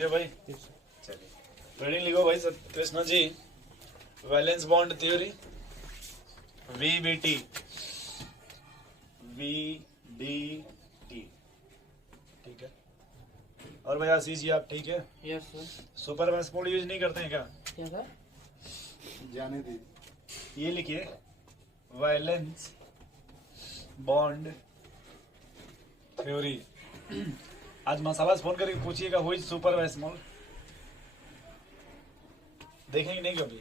गया भाई? चलिए रीडिंग लिखो भाई Krishna ji. Valence bond theory VBT VDT, ठीक है। और भाई आशीष जी आप ठीक है? Yes sir. सुपर मैस मोड यूज नहीं करते हैं क्या? क्या सर? जाने दीजिए। ये लिखिए वैलेंस बॉन्ड थ्योरी। आज मसाला फोन करके पूछिएगा हुई सुपर मैस मोड, देखेंगे नहीं कभी?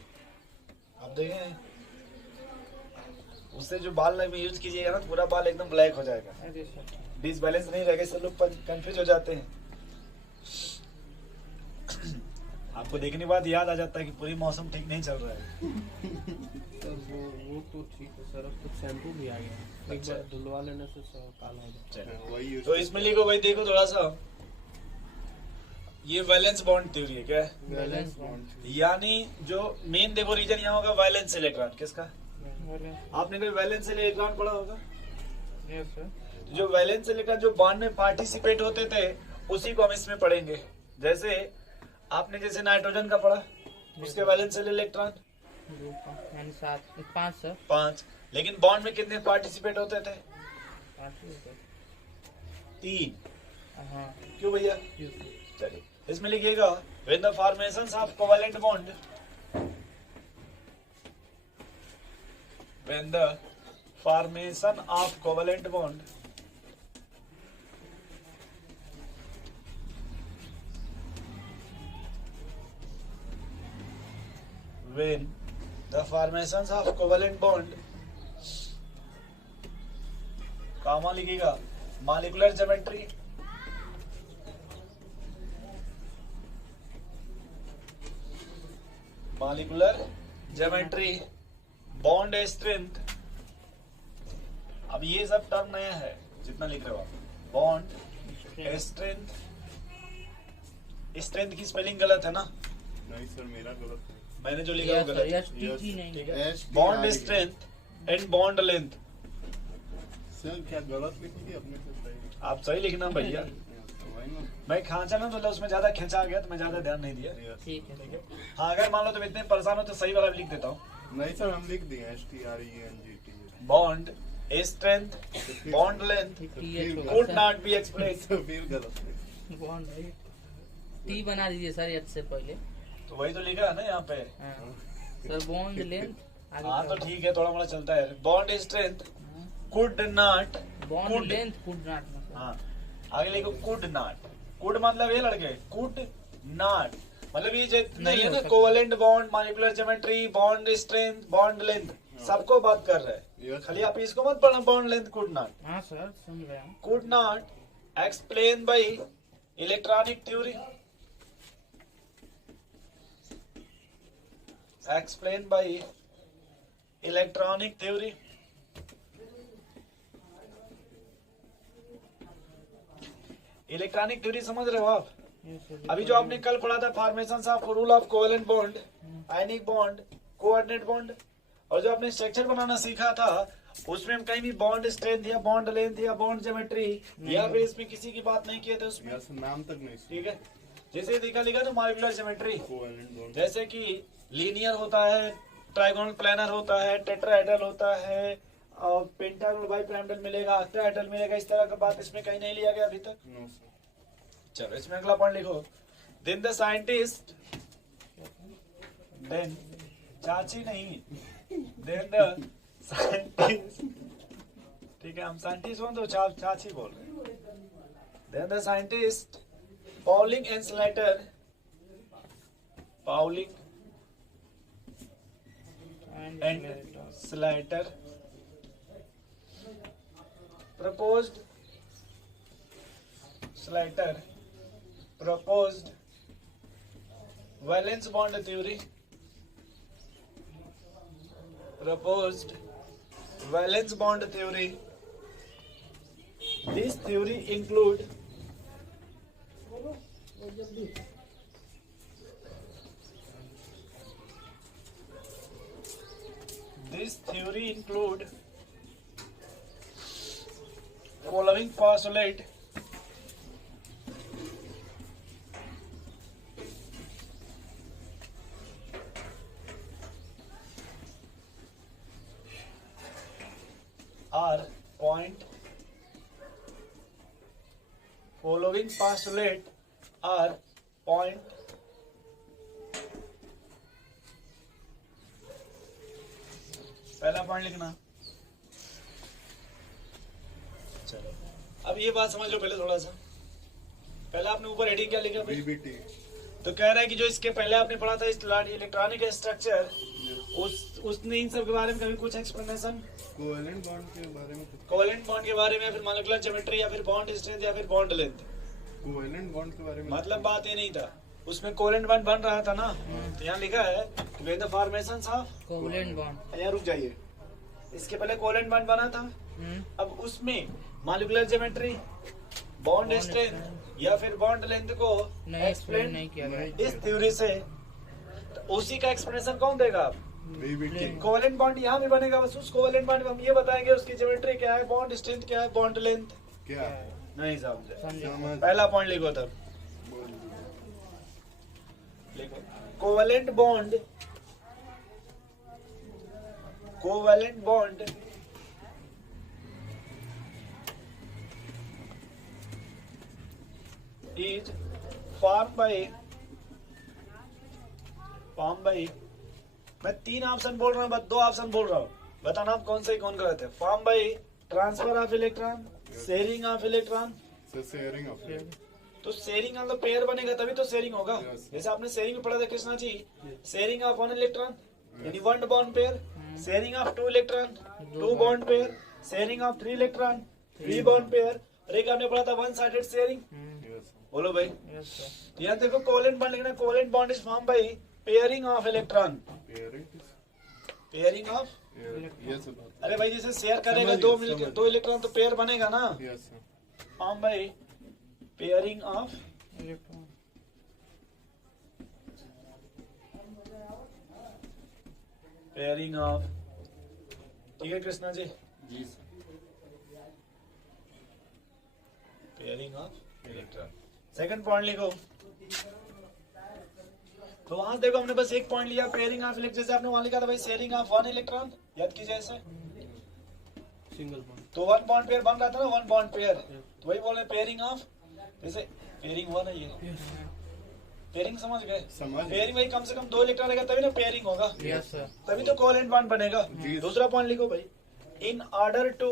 आप देखें उससे जो बाल में यूज कीजिएगा ना पूरा बाल एकदम ब्लैक हो जाएगा, अरे सर। डिसबैलेंस नहीं रहेगा, सब लोग कंफ्यूज हो जाते हैं। आपको देखने के बाद याद आ जाता है कि पूरी मौसम ठीक नहीं चल रहा है। सर वो तो ठीक है सर, अब तो शैम्पू भी आ गया, एक बार धुलवा लेने से सब काला हो जाता है। वही तो इसमें लिखो भाई, देखो थोड़ा सा, ये वैलेंस बॉन्ड थ्योरी है क्या? Valence bond. यानी जो मेन देखो रीजन यहाँ होगा वैलेंस इलेक्ट्रॉन, किसका? आपने कोई वैलेंस इलेक्ट्रॉन पढ़ा होगा? Yes sir. जो वैलेंस इलेक्ट्रॉन जो बॉन्ड में पार्टिसिपेट होते थे उसी को हम इसमें पढ़ेंगे। जैसे आपने जैसे नाइट्रोजन का पढ़ा, उसके वैलेंस इलेक्ट्रॉन यानी 7 5 सर। 5, लेकिन बॉन्ड में कितने पार्टिसिपेट होते थे? 5 ही सर। 3। हाँ। क्यों भैया? Yes sir. चलिए इसमें लिखिएगा when the formations of covalent bond, when the formation of covalent bond when the formations of covalent bond कामा लिखिएगा molecular geometry, molecular geometry, bond strength. अब ये सब टर्म नया है जितना लिख रहे हो आप। बॉन्ड स्ट्रेंथ, स्ट्रेंथ की स्पेलिंग गलत है ना? नहीं सर, मेरा गलत है। मैंने जो लिखा वो गलत है। नहीं। ठीक है, bond strength and bond length. Sir क्या गलत लिख दिया अपने से? सही आप सही लिखना भैया। वही ना। मैं खांचा ना तो उसमें ज्यादा खिंचा गया तो मैं ज्यादा ध्यान नहीं दिया। ठीक है। हाँ अगर मान लो तुम इतने परेशान हो तो सही वाला लिख देता हूँ। नहीं सर, हम लिख दिए STRENGT। Bond strength bond length could not be explained। तो फिर गलत है। बॉन्ड टी बना दीजिए सर एच से पहले। तो वही तो लिखा है ना यहाँ पे। हाँ। सर बॉन्ड लेंथ हाँ तो ठीक है, थोड़ा मोड़ा चलता है। Bond strength could not, bond could, length could not. हाँ आगे लिखो could not। could मतलब ये लड़के could not मतलब ये जितने नहीं है हो ना सकता। Covalent bond, molecular geometry, bond strength, bond length, सबको बात कर रहे हैं। Yes, खाली आप इसको मत पढ़ना बॉन्ड लेंथ could not। हाँ सर समझ गया। could not explain by electronic theory, explained by electronic theory। Electronic theory समझ रहे हो आप? अभी जो आपने कल पढ़ा था formations of rule of covalent bond, ionic bond, coordinate bond, और जो आपने स्ट्रक्चर बनाना सीखा था उसमें हम कहीं भी बॉन्ड स्ट्रेंथ या बॉन्ड लेंथ या बॉन्ड ज्योमेट्री या फिर इसमें किसी की बात नहीं किए थे उसमें। यहाँ से नाम तक नहीं सुना। ठीक है, जैसे देखा लिखा तो मॉलिक्यूलर ज्योमेट्री, कोवेलेंट बॉन्ड। जैसे कि लीनियर होता है, ट्राइगोनल प्लानर होता है, टेट्राहेड्रल होता है, और पेंटागोनल बाइपिरामिडल मिलेगा, ऑक्टाहेड्रल मिलेगा, इस तरह का बात इसमें कहीं नहीं लिया गया अभी तक। No sir. चलो इसमें अगला पॉइंट लिखो। देन द साइंटिस्ट, देन चाची नहीं, देन द साइंटिस्ट, ठीक है हम साइंटिस्ट हो तो चाची बोल रहे हैं। Then the scientist Pauling and Slater, Pauling and Slater proposed, Slater proposed valence bond theory, proposed valence bond theory. This theory include following postulate. Are point following postulate are point पहला point लिखना। चलो अब ये बात समझ लो पहले थोड़ा सा। पहले आपने ऊपर हेडिंग क्या लिखा भाई? बीबीटी। तो कह रहा है कि जो इसके पहले आपने पढ़ा था इलेक्ट्रॉनिक स्ट्रक्चर, उसने इन सब के बारे में कभी कुछ एक्सप्लेनेशन कोवेलेंट बॉन्ड के बारे में कोवेलेंट बॉन्ड के बारे में, फिर मॉलिक्यूलर ज्योमेट्री, या फिर बॉन्ड स्ट्रेंथ, या फिर बॉन्ड लेंथ, कोवेलेंट बॉन्ड के बारे में मतलब बात ये नहीं था। उसमें कोवेलेंट बॉन्ड बन रहा था ना, तो यहाँ लिखा है the formations of covalent bond. यहाँ रुक जाइए, इसके पहले कोवेलेंट बॉन्ड बना था, अब उसमें मॉलिक्यूलर ज्योमेट्री, बॉन्ड स्ट्रेंथ या फिर बॉन्ड लेंथ को एक्सप्लेन नहीं किया गया इस थ्योरी से, तो उसी का एक्सप्लेनेशन कौन देगा आप? बीबीटी। कोवेलेंट बॉन्ड यहाँ भी बनेगा, बस उस कोवेलेंट बॉन्ड में हम ये बताएंगे उसकी ज्योमेट्री क्या है, बॉन्ड स्ट्रेंथ क्या है, बॉन्ड लेंथ क्या नहीं समझे। समझ पहला पॉइंट लिखो तब, बोल लिखो covalent bond, covalent bond is formed by मैं 3 ऑप्शन बोल रहा हूँ, बस 2 ऑप्शन बोल रहा हूँ, बताना आप कौन से कौन गलत है। Form by transfer of electron, sharing of electron. Sharing of तो शेयरिंग मतलब पेयर बनेगा तभी तो शेयरिंग होगा। Yes. जैसे आपने शेयरिंग में पढ़ा था Krishna ji, sharing of 1 electron यानी 1 bond pair, sharing of 2 electron 2 bond pair, sharing of 3 electron 3 bond pair, और एक आपने पढ़ा था 1 साइडेड शेयरिंग। बोलो भाई। यहाँ देखो कोवेलेंट बॉन्ड लिखना, covalent bond is form by pairing of electron, pairing of, अरे भाई जैसे शेयर करेगा समझ 2 गया, मिलकर समझ 2 इलेक्ट्रॉन तो पेयर बनेगा ना, yes form by pairing of electron. Pairing of, ठीक है कृष्णा जी, जी pairing of electron. Second point लिखो, तो वहां से देखो हमने बस एक पॉइंट लिया पेयरिंग ऑफ इलेक्ट्रॉन, जैसे आपने वहां लिखा था भाई शेयरिंग ऑफ 1 इलेक्ट्रॉन, याद कीजिए ऐसे, सिंगल बॉन्ड। तो 1 बॉन्ड पेयर बन रहा था ना, 1 बॉन्ड पेयर, तो वही बोल रहे पेयरिंग ऑफ, जैसे पेयरिंग 1 है ये, पेयरिंग समझ गए, समझ गए। पेयरिंग भाई कम से कम 2 इलेक्ट्रॉन रहेगा तभी ना पेयरिंग होगा, यस सर। तभी तो कोवेलेंट बॉन्ड बनेगा। जी। दूसरा पॉइंट लिखो भाई, in order to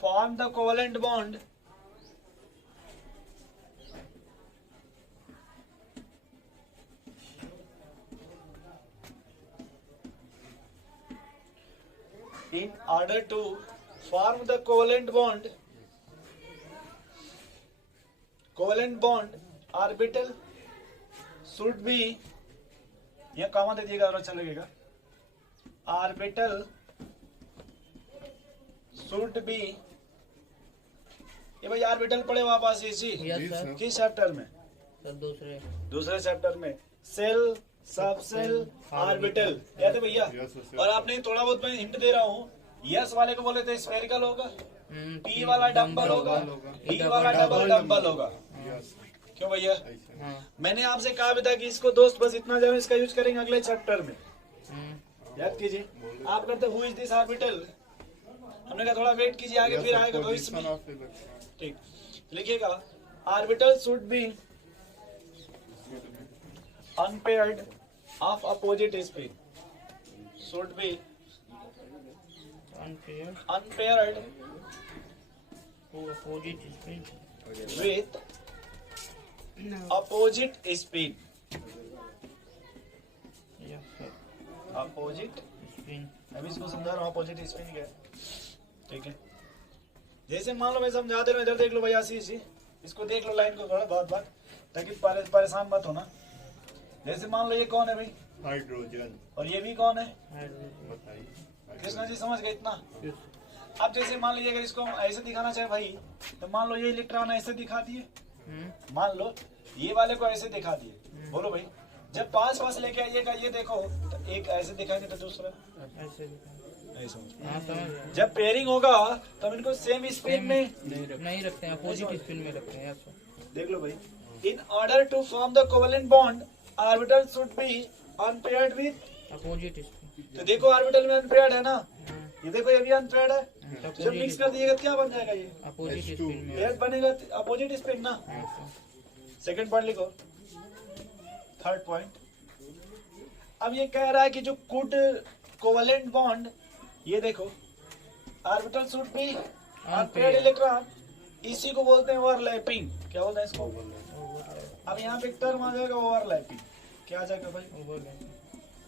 form the covalent bond, in order to form the covalent bond orbital should be, यहाँ कॉमा दे दिएगा और अच्छा लगेगा, orbital should be, ये भाई ऑर्बिटल पढ़े हो आप आशीष यस जी, सर। सर। किस चैप्टर में? सर दूसरे चैप्टर में, सेल सब सेल ऑर्बिटल, याद है भैया? Yes, sir. और आपने थोड़ा बहुत मैं हिंट दे रहा हूँ, यस वाले को बोले थे स्फेरिकल होगा, पी वाला डम्बल होगा, डी वाला डबल डम्बल होगा, यस क्यों भैया? ऐसे हाँ। मैंने आपसे कहा भी था कि इसको दोस्त बस इतना जानो, इसका यूज करेंगे अगले चैप्टर में, याद कीजिए। आप करते हु इज दिस ऑर्बिटल, हमने कहा थोड़ा वेट कीजिए आगे फिर आएगा भविष्य में, ऑफ इलेक्ट्रॉन ठीक। लिखिएगा orbital should B unpaired of opposite spin, should be unpaired opposite spin. with opposite spin, yes sir. opposite, spin. मैं भी इसको समझा रहा हूँ opposite spin क्या है, ठीक है। जैसे मान लो मैं समझा दे रहा हूँ, इधर देख लो भैया आशीष जी, इसको देख लो लाइन को थोड़ा बहुत ताकि परेशान मत होना। जैसे मान लो ये कौन है भाई, हाइड्रोजन और ये भी कौन है, बताइए। कृष्णा जी समझ गए इतना? यस। अब जैसे मान लीजिए अगर इसको ऐसे दिखाना चाहे भाई, तो मान लो ये इलेक्ट्रॉन ऐसे दिखा दिए, मान लो ये वाले को ऐसे दिखा दिए, बोलो भाई जब पास लेके आइएगा ये देखो, तो एक ऐसे दिखाएंगे तो दूसरा ऐसे नहीं समझ। हाँ समझ गए। जब पेयरिंग होगा तो हम इनको सेम स्पिन में नहीं रखते हैं, अपोजिट स्पिन में रखते हैं। Yes sir. देख लो भाई, in order to form the covalent bond orbital should be unpaired with. Opposite spin. तो देखो ऑर्बिटल में अनपेयर्ड है ना, ये देखो ये भी अनपेयर्ड है। जब मिक्स कर दिएगा क्या बन जाएगा, ये अपोजिट स्पिन में। पेयर्ड बनेगा, अपोजिट स्पिन ना। Yes sir. सेकंड पॉइंट लिखो, थर्ड पॉइंट। अब ये कह रहा है कि जो गुड कोवेलेंट बॉन्ड, ये देखो orbital should be unpaired electron, इसी को बोलते हैं ओवरलैपिंग। क्या बोलते हैं इसको? अब यहाँ पे एक टर्म आ जाएगा ओवरलैपिंग। क्या आ जाएगा भाई? ओवरलैप।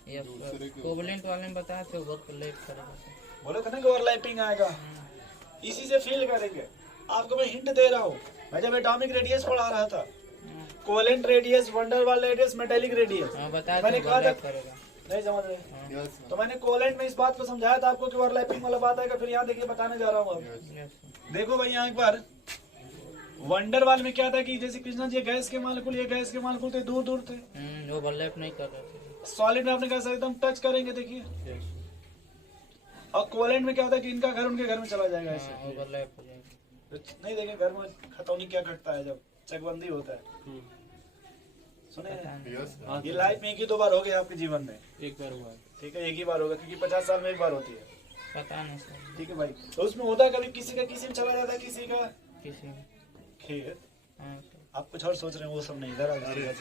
Yes sir. कोवेलेंट वाले ने बताया थे ओवरलैप करेगा। बोलो ना कि ओवरलैपिंग आएगा, इसी से फील करेंगे। आपको मैं हिंट दे रहा हूँ, मैं जब एटॉमिक रेडियस पढ़ा रहा था, covalent radius, van der Waals radius, metallic radius, हाँ बताया मैंने था कहा था, ओवरलैप करेगा। नहीं समझ रहे? Yes, sir. तो मैंने कोवेलेंट में इस बात को समझाया था आपको कि ओवरलैपिंग वाला बात आएगा। फिर यहाँ देखिए बताने जा रहा हूँ अब। Yes sir. देखो भाई यहाँ एक बार वंडरवाल में क्या था कि जैसे कृष्णा जी गैस के मालिक्यूल, ये गैस के मालिक्यूल थे, दूर दूर थे। ओवरलैप नहीं कर रहे थे। सॉलिड में आपने कहा सर एकदम टच करेंगे, देखिए। और कोवेलेंट में क्या होता है कि इनका घर उनके घर में चला जाएगा ऐसे। ओवरलैप हो जाएगा। तो नहीं देखे घर में खतौनी क्या घटता है जब चकबंदी होता है, सुने हैं? Yes, sir. ये लाइफ में एक ही दो बार हो गया आपके जीवन में, एक बार हुआ है। ठीक है? एक ही बार होगा, क्योंकि 50 साल में एक बार होती है, पता नहीं सर। ठीक है भाई? तो उसमें होता है कभी किसी का किसी में चला जाता है, किसी का किसी में। खेत। हाँ सर। आप कुछ और सोच रहे हैं, वो सब नहीं। इधर आ अरे जाइए।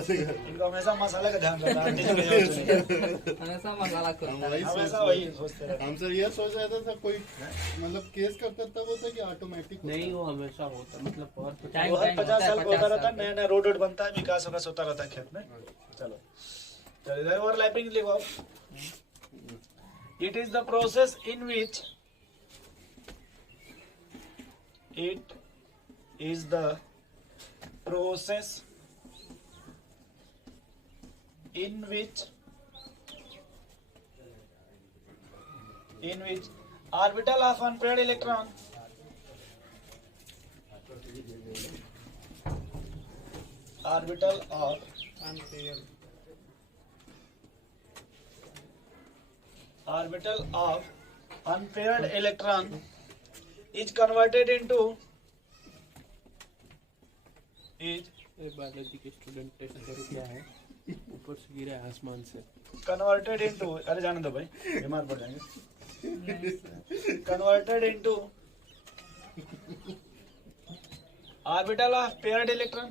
sir, इनको हमेशा मसाले का ध्यान रहता है, आंटी जी के यहाँ चलिए। हमेशा मसाला हम वही हमेशा सोच वही रहे सोचते रहते हैं। हम सर ये सोच रहे थे सर, कोई मतलब केस करता तब होता है कि ऑटोमेटिक नहीं, वो हमेशा होता, मतलब और टाइम वो हर टाइम 50 साल को होता रहता है, 50 नया नया रोड वोड बनता है, विकास विकास होता रहता है खेत में। चलो चलिए, ओवरलैपिंग लिखो आप। It is the process in which it is the process in which orbital of unpaired electron orbital of unpaired electron is converted into एक बायोलॉजी के स्टूडेंट टेस्ट करो क्या है, ऊपर से गिरा है आसमान से। converted into, अरे जाने दो भाई, बीमार पड़ जाएंगे। converted into orbital of paired electron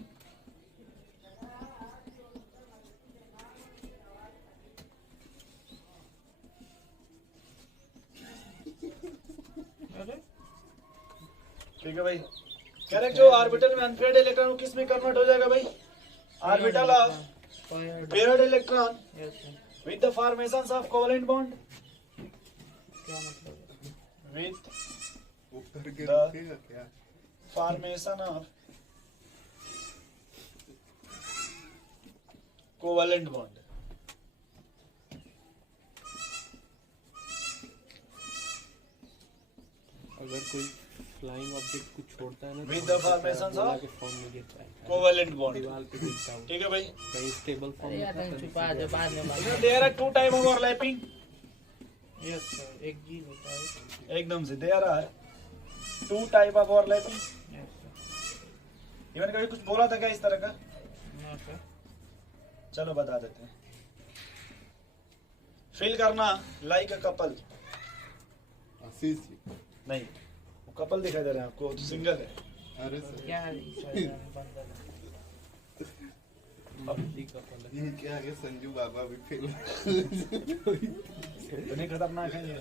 ठीक है भाई? करेक्ट। जो ऑर्बिटल में अनपेयर्ड इलेक्ट्रॉन वो किस में कन्वर्ट हो जाएगा भाई? Orbital of paired electron yes sir. With the formations of covalent bond क्या मतलब? विद ऊपर के The- रखेगा क्या? Formation of covalent bond. अगर कोई फ्लाइंग ऑब्जेक्ट कुछ छोड़ता है ना, With the formations of के फॉर्म में गिरता है, कोवेलेंट बॉन्ड, दीवार पे गिरता है, ठीक है भाई? कहीं स्टेबल फॉर्म अरे में यार था, तुम तो छुपा नीचे दो, बाद में बात। There are two type of overlapping. Yes sir. एक जी होता है। एकदम से there are two type of overlapping. Yes sir. Even कभी कुछ बोला था क्या इस तरह का? No sir. चलो बता देते हैं। फील करना like a couple. Ashish ji, नहीं, वो कपल दिखाई दे रहे हैं आपको, तो सिंगल है। अरे सर क्या है ये बंदर? नदी का पलक। इनके आगे संजू बाबा भी फेल। तो नहीं खतरनाक है ये?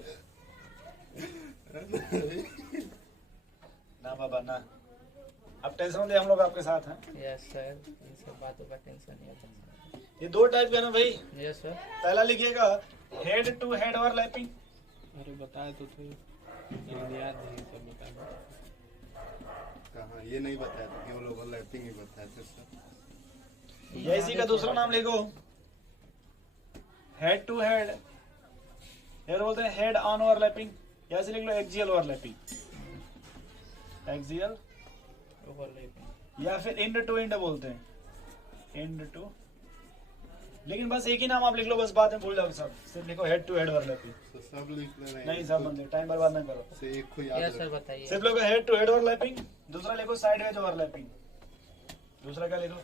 ना बाबा ना, अब टेंशन ले, हम लोग आपके साथ हैं। Yes sir. इन सब बातों का टेंशन नहीं होता। ये दो टाइप का ना भाई। Yes sir. पहला लिखिएगा हेड टू हेड ओवरलैपिंग। अरे बताया तो थे, लेकिन याद नहीं सब बताया। कहाँ ये नहीं बताया था, केवल ओवरलैपिंग ही बताया था सर। ये इसी का दूसरा नाम लिखो हेड टू हेड, या बोलते हैं हेड ऑन ओवरलैपिंग, या ऐसे लिख लो एक्सियल ओवरलैपिंग, एक्सियल, ओवरलैपिंग। या फिर एंड टू एंड बोलते हैं, एंड टू लेकिन बस एक ही नाम आप लिख लो, बस बात में भूल जाओगे सब। सिर्फ लिखो हेड टू हेड ओवरलैपिंग। तो सब लिख ले रहे हैं। नहीं सब मत लिखो, टाइम बर्बाद ना करो। से एक को याद यस सर रख। बताइए। सिर्फ लिखो हेड टू हेड ओवरलैपिंग। दूसरा लिखो साइड वेज ओवरलैपिंग। दूसरा क्या लिखो?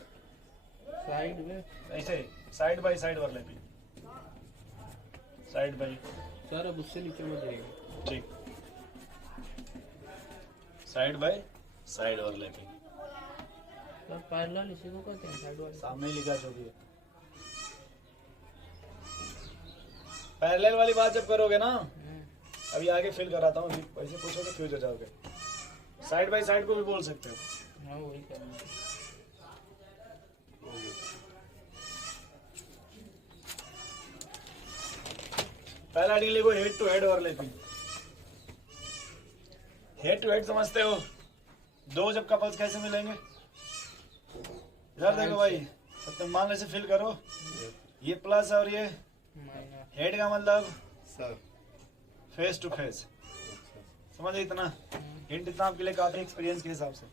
साइड में ऐसे side by side overlapping. Side by, sir अब उससे नीचे मत जाइएगा। ठीक, side by side overlapping. Sir parallel इसी को कहते हैं, साइड वाले। सामने ही लिखा जो भी है। पैरेलल वाली बात जब करोगे ना, अभी आगे फिल कराता हूँ, अभी वैसे पूछोगे फ्यूज हो जाओगे। साइड बाय साइड को भी बोल सकते हो। हाँ वही करना है। हो गया। पहला डी लिखो head to head overlapping. Head to head समझते हो? दो जब कपल्स कैसे मिलेंगे? इधर देखो भाई, अब तुम मान लो इसे फिल करो, ये प्लस और ये माइनस। हेड का मतलब सर फेस टू फेस। अच्छा। समझ इतना हिंट, इतना आपके लिए काफी एक्सपीरियंस के हिसाब से।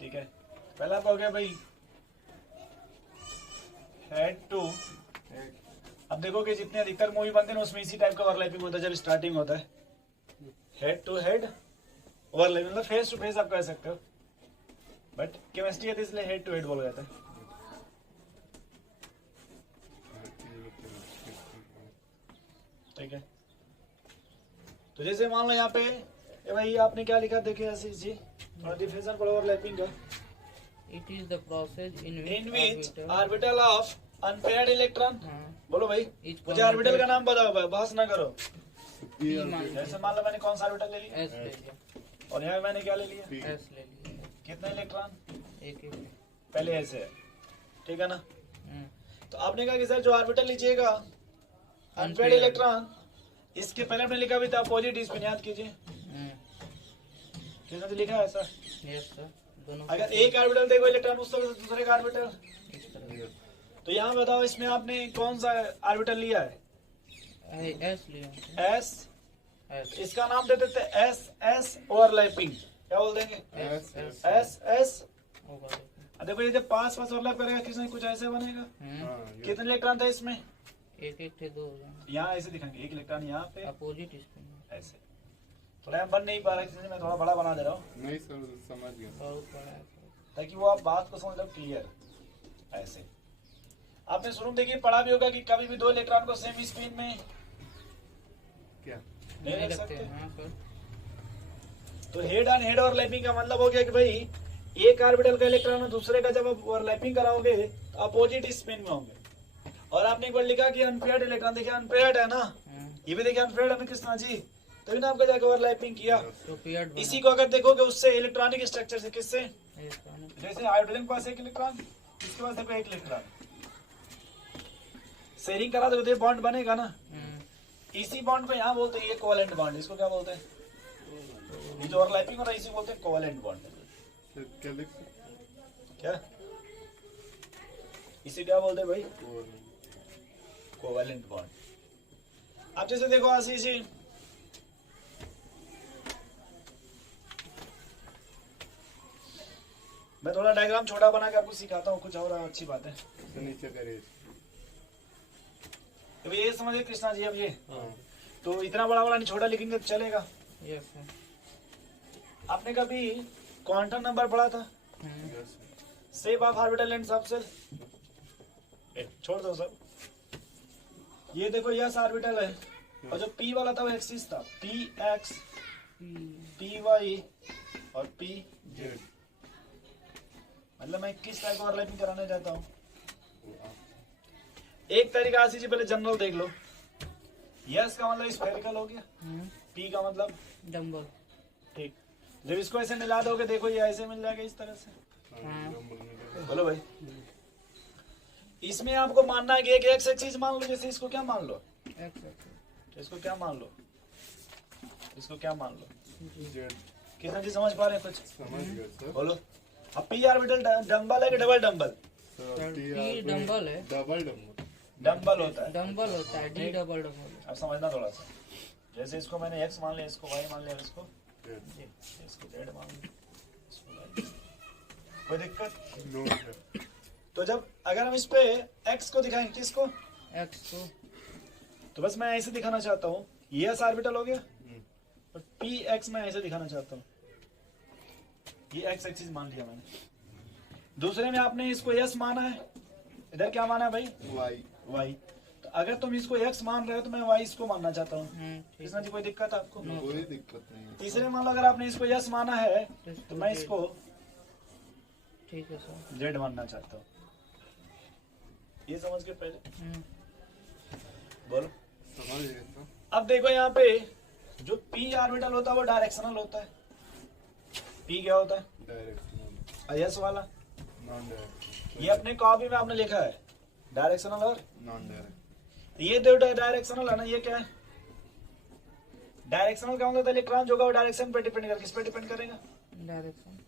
ठीक है, पहला आप हो गया भाई हेड टू। अब देखो कि जितने अधिकतर मूवी बनते हैं ना, उसमें इसी टाइप का ओवरलैपिंग होता है जब स्टार्टिंग होता है। हेड टू हेड ओवरलैपिंग मतलब फेस टू फेस आप कह सकते हो, बट केमिस्ट्री है तो इसलिए हेड टू हेड बोला जाता है। ठीक है, तो जैसे मान लो यहाँ पे ये भाई आपने क्या लिखा देखिए आशीष जी, और डिफिनेशन पर ओवरलैपिंग का। It is the process in in which which orbital orbital of unpaired electron. हाँ, बोलो भाई, Each मुझे ऑर्बिटल का contains- नाम बताओ भाई, बहस ना करो। P मान जैसे मान लो मैंने कौन सा ऑर्बिटल ले लिया, S ले लिया, और यहाँ मैंने क्या ले लिया, S ले लिया, कितने इलेक्ट्रॉन? एक एक। पहले ऐसे है, ठीक है ना। हम्म, तो आपने कहा कि सर जो ऑर्बिटल लीजिएगा अनपेयर्ड Unpaired। इलेक्ट्रॉन, इसके पहले आपने लिखा भी था अपोजिट स्पिन, याद कीजिए किसने तो लिखा है ऐसा। yes sir, दोनों अगर एक ऑर्बिटल देखो इलेक्ट्रॉन उस तरह से दूसरे का ऑर्बिटल, इस तरह तो यहाँ बताओ इसमें आपने कौन सा ऑर्बिटल लिया है? S लिया, एस। S इसका नाम दे देते एस एस ओवरलैपिंग। क्या बोल देंगे? S S S. होगा। देखो ये जब पास पास ओवरलैप करेगा किसने कुछ ऐसे बनेगा। कितने इलेक्ट्रॉन थे इसमें? एक एक थे, दो हो जाएंगे। यहाँ ऐसे दिखाएंगे, एक इलेक्ट्रॉन यहाँ पे अपोजिट स्पिन ऐसे। थोड़ा यहाँ बन नहीं पा रहा है इसलिए मैं थोड़ा बड़ा बना दे रहा हूँ, नहीं सर समझ गया। बहुत बड़ा है sir। ताकि वो आप बात को समझ लो क्लियर। ऐसे आपने शुरू में देखिए पढ़ा भी होगा कि कभी भी दो इलेक्ट्रॉन को सेम स्पिन में क्या नहीं रख रखते सकते। हैं, हाँ सर। तो हेड ऑन हेड ओवरलैपिंग का मतलब हो गया कि भाई एक ऑर्बिटल का इलेक्ट्रॉन और दूसरे का जब आप ओवरलैपिंग कराओगे तो अपोजिट स्पिन में होंगे। और आपने एक बार लिखा कि अनपेयर्ड इलेक्ट्रॉन, देखिए अनपेयर्ड है ना, ये भी देखिए अनपेयर्ड है ना कृष्णा जी, तभी ना आपका जाकर ओवरलैपिंग किया। तो पेयर्ड बना। इसी को अगर देखोगे उससे इलेक्ट्रॉनिक स्ट्रक्चर से, किससे? इलेक्ट्रॉनिक जैसे हाइड्रोजन के पास एक इलेक्ट्रॉन, इसके पास देखो एक इलेक्ट्रॉन, शेयरिंग करा दो तो बॉन्ड बनेगा ना। इसी बॉन्ड को यहाँ बोलते हैं ये कोवेलेंट बॉन्ड। इसको क्या बोलते हैं? ये जो ओवरलैपिंग हो रहा है इसी को बोलते हैं कोवेलेंट बॉन्ड। सर क्या लिख सकते क्या इसे क्या बोलते हैं भाई? हैं? Covalent bond. अब जैसे देखो आशीष जी, मैं थोड़ा डायग्राम छोटा बना के आपको सिखाता हूँ, कुछ और अच्छी बात है। तो नीचे करिए। तो ये समझिए कृष्णा जी, अब ये हाँ तो इतना बड़ा वाला नहीं, छोटा लिखेंगे तो चलेगा। Yes sir. आपने कभी क्वांटम नंबर पढ़ा था? Yes shape of orbital and subshell. छोड़ दो सब, ये देखो यस ऑर्बिटल है, और जो पी वाला था वो एक्सिस था, पी एक्स, पी वाई और पी जेड। मतलब मैं किस टाइप का ओवरलैपिंग कराने जाता हूँ। एक तरीका आशीष जी पहले जनरल देख लो। यस का मतलब स्फेरिकल हो गया, पी का मतलब डम्बल। ठीक। जब इसको ऐसे मिला दोगे देखो ये ऐसे मिल जाएगा इस तरह से। बोलो भाई, इसमें आपको मानना है कि एक एक्स एक्सिस मान लो, जैसे इसको क्या मान लो, इसको क्या मान लो, इसको क्या मान लो, जेड। कितना जी समझ पा रहे हैं कुछ? समझ गए सर। बोलो। अब पी ऑर्बिटल डंबल है कि डबल डंबल? डी डम्बल है, डबल डबल डंबल होता है। डम्बल होता है, डी डबल डम्बल। अब समझना थोड़ा सा, जैसे इसको मैंने एक्स मान लिया, इसको वाई मान लिया, इसको जेड। इसको जेड मान लिया, इसको y। कोई दिक्कत? No sir. तो जब अगर हम इस पे x को दिखाएंगे, किसको? एक्स को तो बस मैं ऐसे दिखाना चाहता हूँ, ये एस ऑर्बिटल हो गया हम्म। और पी एक्स मैं ऐसे दिखाना चाहता हूँ, ये एक्स एक्सिस मान लिया मैंने। दूसरे में आपने इसको यस माना है, इधर क्या माना है भाई? वाई। वाई। तो अगर तुम इसको एक्स मान रहे हो तो मैं वाई इसको मानना चाहता हूँ। ठीक कृष्णा जी कोई दिक्कत है आपको? कोई दिक्कत नहीं है। तीसरे मान लो अगर आपने इसको यस माना है तो मैं इसको ठीक है सर। जेड मानना चाहता हूँ। ये समझ के पहले बोलो। समझ गए सर। अब देखो यहाँ पे जो पी ऑर्बिटल होता है वो डायरेक्शनल होता है। पी क्या होता है? डायरेक्शनल। यस वाला। Non directional. ये अपने कॉपी में आपने लिखा है डायरेक्शनल और नॉन डायरेक्शनल। ये दो डायरेक्शनल है ना, ये क्या है? डायरेक्शनल का मतलब इलेक्ट्रॉन जो होगा वो डायरेक्शन पे डिपेंड कर, किस पे डिपेंड करेगा? डायरेक्शन।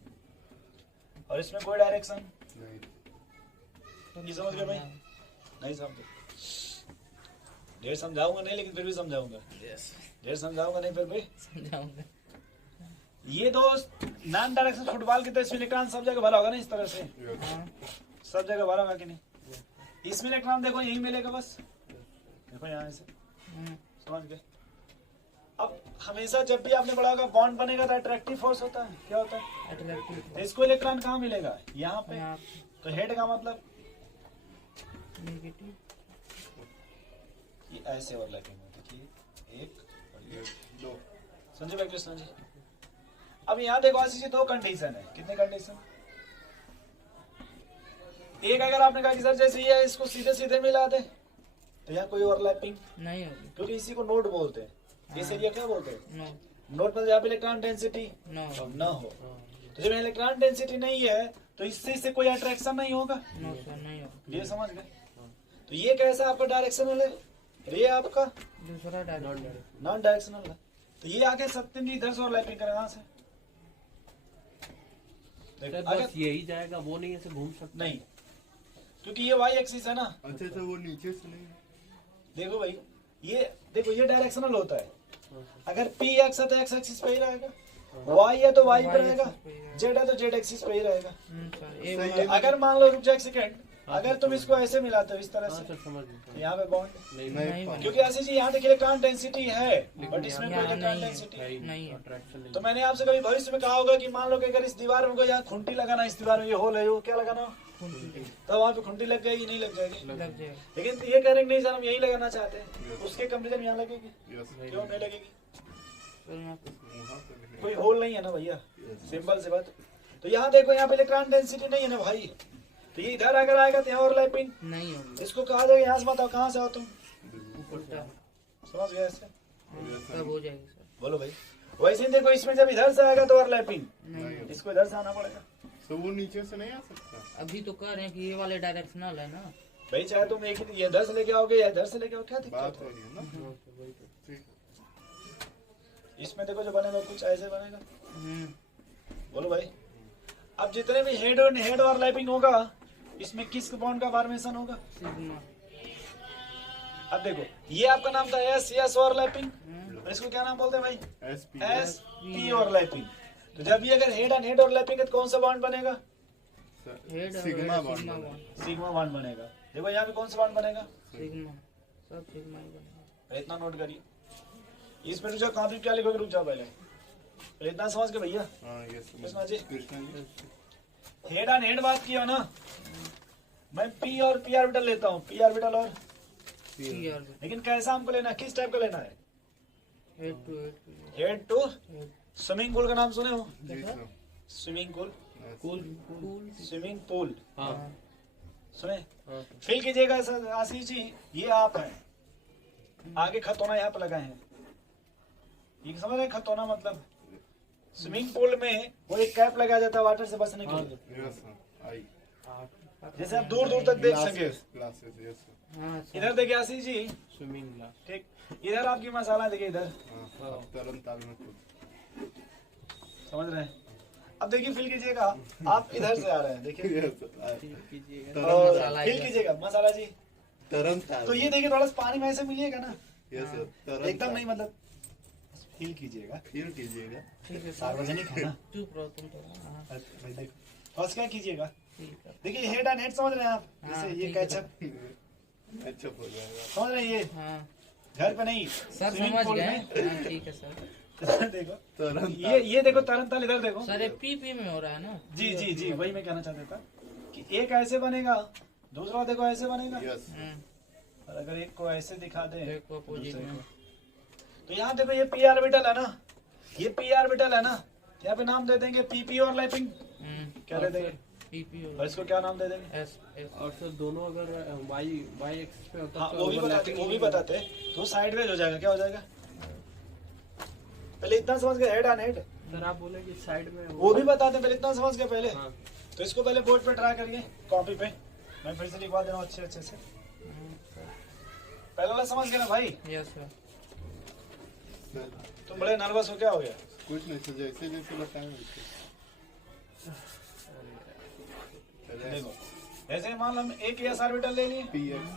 और इसमें कोई डायरेक्शन नहीं। ये समझ गए भाई? नहीं समझे? ढेर समझाऊंगा नहीं, लेकिन फिर भी समझाऊंगा। ढेर समझाऊंगा नहीं, फिर भी समझाऊंगा। ये दो नॉन डायरेक्शन फुटबॉल की तरह इसमें इलेक्ट्रॉन सब जगह भरा होगा ना, इस तरह से हाँ सब जगह भरा होगा कि नहीं? इसमें इलेक्ट्रॉन देखो यही मिलेगा बस, देखो यहाँ से, समझ गए? अब हमेशा जब भी आपने पढ़ा होगा बॉन्ड बनेगा तो अट्रैक्टिव फोर्स होता है। क्या होता है? अट्रैक्टिव तो इसको इलेक्ट्रॉन कहाँ मिलेगा? यहाँ पे। यहाँ तो हेड का मतलब नेगेटिव। ये ऐसे ओवरलैपिंग होती है, एक और ये। दो। संजय भाई, कृष्णा जी, अब यहाँ देखो आशीष जी, दो कंडीशन है। कितने कंडीशन? एक अगर आपने कहा कि सर जैसे ये इसको सीधे सीधे मिला दे तो यहाँ कोई ओवरलैपिंग नहीं होगी। क्योंकि इसी को नोड बोलते हैं। इस एरिया क्या बोलते हैं? नो नोड मतलब जहाँ पे इलेक्ट्रॉन डेंसिटी नो न हो। तो जब इलेक्ट्रॉन डेंसिटी नहीं है तो इससे कोई अट्रैक्शन नहीं होगा। नो सर नहीं होगी। ये समझ गए? तो ये कैसा आपका डायरेक्शनल है, ये आपका दूसरा डायरेक्शन। नॉन डायरेक्शनल है। तो ये आगे सत्यम इधर से ओवरलैपिंग करेगा यहाँ से। देखो, सर अगर बस यही जाएगा, वो नहीं ऐसे घूम सकता। नहीं, क्योंकि ये वाई एक्सिस है ना। अच्छा तो वो नीचे से नहीं। देखो भाई, ये देखो ये डायरेक्शनल होता है। अगर पी एक्स है तो एक्स एक्सिस पे ही रहेगा, वाई है तो वाई पे रहेगा, जेड है तो जेड एक्सिस पे ही रहेगा। सर ये सही वाला है। अगर मान लो, रुक जाए एक सेकंड, अगर तुम इसको ऐसे मिलाते हो इस तरह हाँ से, सर समझ गए। यहाँ पे बॉन्ड, नहीं नहीं बनेगा। क्योंकि आशीष जी यहाँ देखिए इलेक्ट्रॉन डेंसिटी है बट इसमें कोई यहाँ इलेक्ट्रॉन नहीं है। डेंसिटी है ही नहीं है। अट्रैक्शन नहीं। तो मैंने आपसे कभी भविष्य में कहा होगा कि मान लो कि अगर इस दीवार में कोई यहाँ खुंटी लगाना, इस दीवार में ये होल है, वो क्या लगाना हो, तो वहाँ पे खुंटी लग जाएगी, नहीं लग जाएगी? लग जाएगा। लेकिन ये कह रहे हैं नहीं सर हम यही लगाना चाहते हैं, उसके कंपेरिजन यहाँ लगेगी, यस। क्यों नहीं लगेगी? सर यहाँ पे वहाँ पे नहीं। कोई होल नहीं है ना भैया, सिंपल सी बात। तो यहाँ देखो यहाँ पे इलेक्ट्रॉन डेंसिटी नहीं है ना भाई, तो ये इधर अगर आएगा तो यहाँ ओवरलैपिंग, नहीं होगी। इसको कहा जाएगा यहाँ से बताओ कहाँ से आओ तुम, उल्टा समझ गए इससे? तब हो जाएगी सर। बोलो भाई। वैसे ही देखो इसमें जब इधर से आएगा तो ओवरलैपिंग, नहीं इसको इधर से आना पड़ेगा। तो वो नीचे से नहीं आ सकता। अभी तो कह रहे हैं कि ये वाले डायरेक्शनल है ना। भाई चाहे तुम एक ही ये इधर से लेके आओगे या इधर से लेके आओ, क्या बात दिक्कत हो है? रही है ना। हाँ, तो वही तो। ठीक है। इसमें देखो जो बनेगा कुछ ऐसे बनेगा। बोलो भाई। अब जितने भी हेड और ओवरलैपिंग होगा इसमें किस बॉन्ड का फॉर्मेशन होगा? सिग्मा। अब देखो ये आपका नाम था एस ओवरलैपिंग, और इसको क्या नाम बोलते हैं भाई? एसपी। S P overlapping. तो जब ये अगर हेड एंड हेड ओवरलैपिंग है तो कौन सा बॉन्ड बनेगा? हेड और सिग्मा बॉन्ड सिग्मा बनेगा। बॉन्ड। सिग्मा बॉन्ड बनेगा। देखो यहाँ पे कौन सा बॉन्ड बनेगा? सिग्मा। सब सिग्मा ही बनेगा। इतना नोट करिए। इसमें रुक जाओ, कॉपी क्या लिखोगे, रुक जाओ पहले इतना समझ के भैया। हाँ yes. Krishna ji, Krishna ji. Head and head बात की हो ना, मैं पी और पी ऑर्बिटल लेता हूँ, पी ऑर्बिटल और, पी और लेकिन कैसा हमको लेना है, किस टाइप का लेना है? Head to head to head. Swimming pool का नाम सुने हो? जी sir. Swimming pool, cool. Cool. Swimming pool हाँ सुने? हाँ फिल कीजिएगा सर आशीष जी, ये आप हैं, आगे खतौना यहाँ पे लगाए हैं, ये समझ रहे खतौना मतलब? स्विमिंग पूल में वो एक कैप लगाया जाता है वाटर से बचने के लिए, यस सर। आई। जैसे आप दूर दूर तक देख सके। Glasses yes sir. हाँ सर। इधर देखिए आशीष जी, स्विमिंग ग्लास। ठीक, इधर आपकी मसाला देखिए इधर, हाँ अब तरन ताल में कुछ। समझ रहे हैं? अब देखिए फिल कीजिएगा, आप इधर से आ रहे हैं, देखिए यस सर। कीजिएगा। और मसाला फिल इधर। कीजिएगा मसाला जी। तरन ताल। तो ये देखिए थोड़ा सा पानी में ऐसे मिलिएगा ना, यस सर। तरन एकदम ताल। नहीं मतलब फील कीजिएगा, फील कीजिएगा। ठीक है सर। सार्वजनिक है ना। चुप रहो तुम थोड़ा। हाँ। भाई देखो फर्स्ट क्या कीजिएगा, ठीक है। देखिए हेड एंड हेड समझ रहे हैं आप, हाँ, जैसे ये ठीक है कैचअप अच्छा हो जाएगा। समझ रहे हैं, ये हाँ घर पे नहीं सर स्विमिंग समझ पूल गए। में। हाँ ठीक है सर। देखो तुरंत ये देखो तरन ताल इधर देखो। सर ये पी में हो रहा है ना। जी जी जी, वही मैं कहना चाहता था कि एक ऐसे बनेगा, दूसरा देखो ऐसे बनेगा, यस और अगर एक को ऐसे दिखा दे एक अपोजिट दूसरे में। को, तो यहाँ देखो ये पी ऑर्बिटल है ना, ये पी ऑर्बिटल है ना, यहाँ पे नाम दे देंगे पीपी और लैपिंग, क्या दे देंगे, पीपी और इसको क्या नाम दे देंगे। S S. और सर दोनों अगर वाई एक्सिस पे होता हाँ तो वो भी बताते, overlapping वो भी नहीं बताते, तो साइडवेज हो जाएगा, क्या हो जाएगा, पहले इतना समझ गए हेड एंड हेड, सर आप बोले कि साइड में वो भी बताते, पहले इतना समझ गए पहले। हाँ तो इसको पहले बोर्ड पे ट्राई करिए, कॉपी पे, मैं फिर से लिखवा दे रहा हूँ अच्छे से। पहले वाला समझ गए ना भाई, यस सर। तुम बड़े नर्वस हो, क्या हो गया। कुछ नहीं, तो जैसे जैसे बताएं वैसे। देखो जैसे मान लो हम एक एस ऑर्बिटल ले लिए, पीएक्स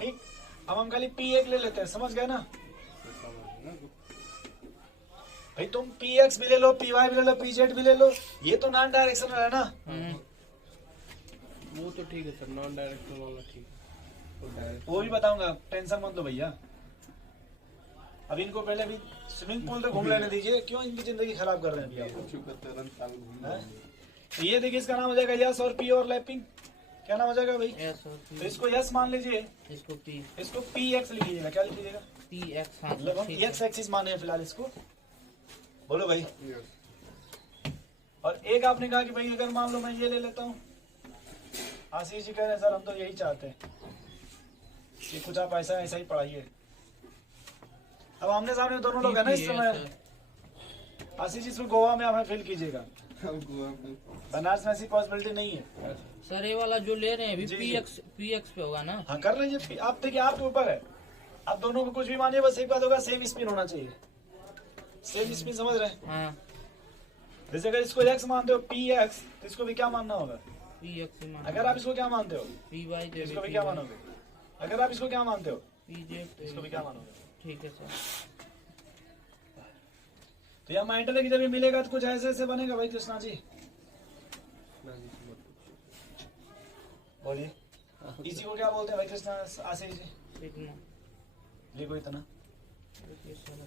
ठीक, अब हम खाली पी एक ले लेते हैं, समझ गए ना समझ ना, भाई, तुम पी एक्स भी ले लो, पी वाई भी ले लो, पी जेड भी ले लो, ये तो नॉन डायरेक्शनल है ना। वो तो ठीक है सर, नॉन डायरेक्शनल वाला ठीक है। तो डायरेक्ट वो भी बताऊंगा, टेंशन मत लो भैया। अब इनको पहले अभी स्विमिंग पूल तक घूम लेने दीजिए, क्यों इनकी जिंदगी खराब कर रहे हैं अभी आप। चुका तुरंत ताल घूम हैं? जाएंगे। तो ये देखिए इसका नाम हो जाएगा यस, और पी और लैपिंग क्या नाम हो जाएगा भाई। एस और तो इसको यस मान लीजिए, इसको पी इसको पी एक्स लिखिएगा, क्या लिखिएगा, पी एक्स। हाँ मतलब हम ठीक है। एक्स एक्सिस माने हैं फिलहाल इसको, बोलो भाई। यस और एक आपने कहा कि भाई अगर मान लो मैं ये ले लेता हूँ, आशीष जी कह रहे हैं सर हम तो यही चाहते हैं कि कुछ आप ऐसा ऐसा ही पढ़ाइए। अब आमने सामने दोनों लोग है ना इस समय, आशीष जी इसमें गोवा में हमें फिल कीजिएगा, हम गोवा में बनारस में ऐसी पॉसिबिलिटी नहीं है। सर ये वाला जो ले रहे हैं अभी जी, जी। पी एक्स पे होगा ना। हाँ कर लीजिए, आप देखिए आपके ऊपर है, आप दोनों को कुछ भी मानिए, बस एक बात होगा, सेम स्पिन होना चाहिए, सेम स्पिन, समझ रहे हैं। हाँ जैसे अगर इसको एक्स मानते हो पी एक्स, तो इसको भी क्या मानना होगा, पी एक्स मान। अगर आप इसको क्या मानते हो, पी वाई तो इसको भी क्या मानोगे, अगर आप इसको क्या मानते हो, पी जेड तो इसको भी क्या मानोगे। ठीक है सर। तो यहाँ माइंडर की जब ये मिलेगा तो कुछ ऐसे ऐसे बनेगा भाई कृष्णा जी, ना जी मत पूछिए। बोलिए इसी को क्या बोलते हैं भाई कृष्णा, आशीष जी सिग्मा। लिखो इतना। देखिए सर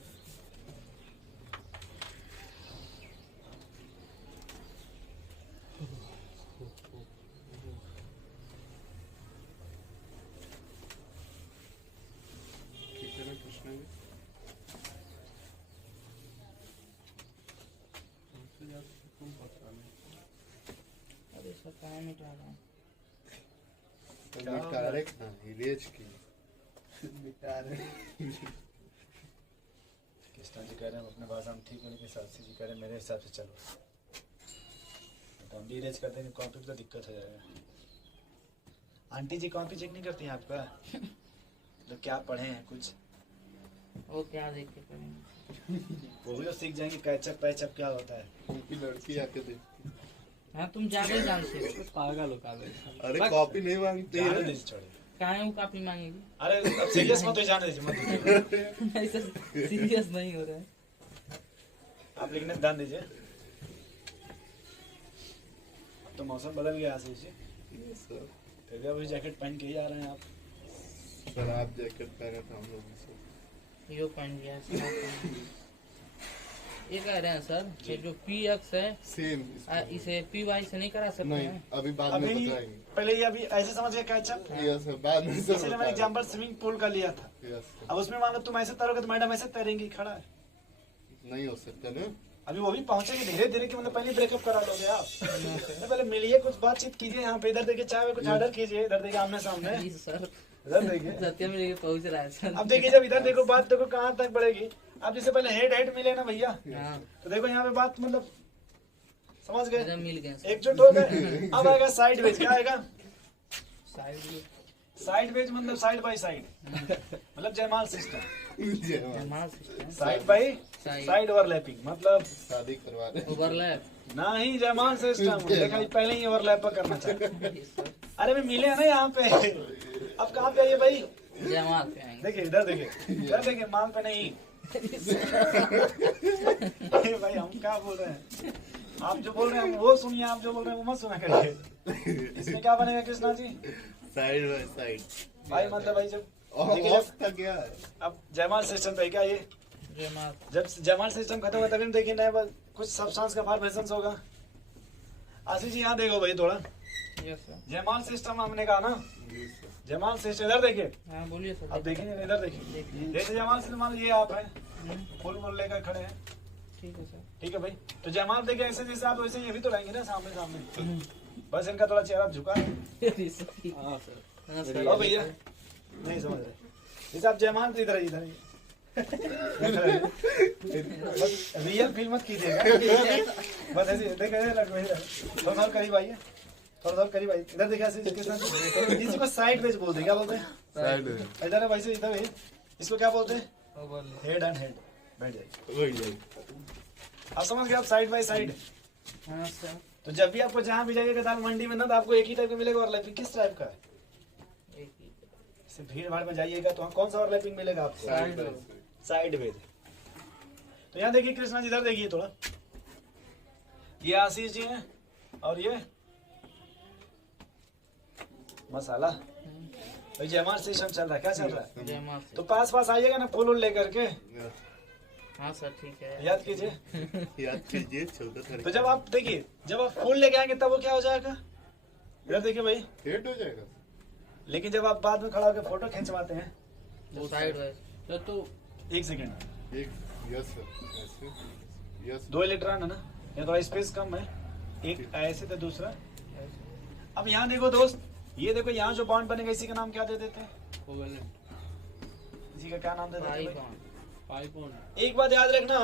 ठीक है ना कृष्ण जी? हमसे ज्यादा तुम पता नहीं। अरे सर कहाँ मिटा रहा हूँ। तो मिटारेक ना इरेज की मिटारे कृष्णा जी कह रहे हैं अपने भाषा में ठीक होने के हिसाब से, जी कह रहे हैं मेरे हिसाब से चलो, तो हम भी इरेज करते हैं, कॉपी तो दिक्कत हो जाएगा। आंटी जी कॉपी चेक नहीं करती हैं आपका, तो क्या पढ़े हैं कुछ, वो क्या देख के करेंगे। वो भी तो सीख जाएंगे कैचअप पैचअप क्या होता है। उनकी लड़की आके देखती, हाँ तुम ज्यादा ही जानते हो। पागल हो पागल सर। अरे कॉपी नहीं मांगती जाने है। दीजिए, छोड़िए। कहाँ है वो काफी मांगेगी। अरे अब सीरियस मत हो, जाने दीजिए, मत दीजिए। नहीं सर सीरियस नहीं हो रहा है। आप लिखने में ध्यान दीजिए, अब तो मौसम बदल गया आशीष जी, Yes, sir. फिर भी अभी जैकेट पहन के ही आ रहे हैं आप। सर आप जैकेट पहने थे हम लोग भी सर। यो पहन गया है। ये कह रहे हैं सर ये जो पी एक्स है सेम इसे पी वाई से नहीं करा सकते नहीं, हैं। अभी बाद में अभी बताएंगे। पहले ये अभी ऐसे समझ गए कैचअप, यस सर, बाद में सर इसलिए मैंने एग्जांपल स्विमिंग पूल का लिया था। यस सर, अब उसमें मान लो तुम ऐसे तैरोगे तो मैडम ऐसे तैरेंगी, खड़ा है। नहीं हो सकता ना। अभी वो भी पहुंचेंगे धीरे धीरे, कि मतलब पहले ब्रेकअप करा लोगे आप, तो पहले मिलिए, कुछ बातचीत कीजिए, यहाँ पे इधर देखिए चाय में कुछ ऑर्डर कीजिए, इधर देखिए आमने सामने, जी सर इधर देखिए। सत्य में लेके पहुंच रहा है सर। अब देखिए जब इधर देखो बात देखो कहाँ तक बढ़ेगी। अब जैसे पहले हेड हेड मिले ना भैया, हाँ तो देखो यहाँ पे बात मतलब समझ गए, एकदम मिल गए सर। एकजुट हो गए। अब आएगा साइड वेज, क्या आएगा साइड साइड वेज, मतलब साइड बाय साइड, मतलब जयमाल सिस्टम, जय मां। Jamal system side by side side overlapping, मतलब शादी करवा रहे ओवरलैप। ना ही जयमाल सिस्टम, देखा पहले ही ओवरलैप करना चाहते। जी सर अरे भी मिले हैं ना यहाँ पे, अब कहाँ पे आइए भाई, जमाल पे आएंगे। देखिए इधर देखिए, इधर देखिए, माल पे नहीं। भाई हम क्या बोल रहे हैं, आप जो बोल रहे हैं वो सुनिए, आप जो बोल रहे हैं वो मत सुना करिए। इसमें क्या बनेगा Krishna ji? Side by side. भाई मतलब भाई जब देखिए ऑफ का क्या है? अब जयमाल सिस्टम पे क्या ये, जयमाल जब जयमाल सिस्टम खत्म होगा तभी हम देखिए नया कुछ सब्सटेंस का फॉर्मेशन होगा। आशीष जी यहाँ देखो भाई थोड़ा, यस सर। जयमाल सिस्टम हमने कहा ना, जी सर। जयमाल सिस्टम इधर देखिए, हाँ बोलिए सर। अब देखिए इधर देखिए, जैसे जयमाल सिस्टम मान लो ये आप हैं, फुल फुल लेकर खड़े हैं, ठीक है सर। ठीक है भाई, तो जयमाल देखिए ऐसे जैसे आप वैसे ये भी तो रहेंगे ना सामने सामने, बस इनका थोड़ा चेहरा झुका है। हाँ सर। हाँ सर। ओ भैया नहीं समझ रहे, जैसे आप जयमाल तो इधर इधर बस रियल फील मत कीजिएगा, बस ऐसे थोड़ा सा करीब आइए, थोड़ा सा करीब आइए, इधर देखिए ऐसे इसी को साइड वेज बोलते हैं, क्या बोलते हैं? साइड इधर है वैसे इधर है, इसको क्या बोलते हैं? हेड एंड हेड, बैठ जाइए। वही जाएगी। आप समझ गए, आप साइड बाय साइड। हाँ सर। तो जब भी आपको जहाँ भी जाइएगा दाल मंडी में ना, तो आपको एक ही टाइप का मिलेगा ओवरलैपिंग। किस टाइप का है? एक ही जैसे भीड़ भाड़ में जाइएगा तो कौन सा ओवरलैपिंग मिलेगा आपको? Side sideways. तो यहाँ देखिए कृष्णा जी, इधर देखिए थोड़ा, ये आशीष जी हैं और ये मसाला। भाई जयमाल सिस्टम चल रहा है, क्या चल रहा है? जयमाल तो से। पास पास आइएगा ना फूल उल लेकर के, हाँ सर ठीक है। याद कीजिए। याद कीजिए 14 तो जब आप देखिए, जब आप फूल लेके आएंगे तब वो क्या हो जाएगा? इधर देखिए भाई, हेड हो जाएगा। लेकिन जब आप बाद में खड़ा होकर फोटो खिंचवाते हैं, तो साइड वाइज। सर तो एक सेकेंड, एक यस सर, ऐसे यस। 2 इलेक्ट्रॉन है ना, यहाँ थोड़ा स्पेस कम है, एक ऐसे तो दूसरा। अब यहाँ देखो दोस्त, ये देखो यहाँ जो बॉन्ड बनेगा इसी का नाम क्या दे देते हैं? कोवेलेंट इसी का क्या नाम दे देते पाई हैं भाई? बॉन्ड। Pi bond. एक बात याद रखना,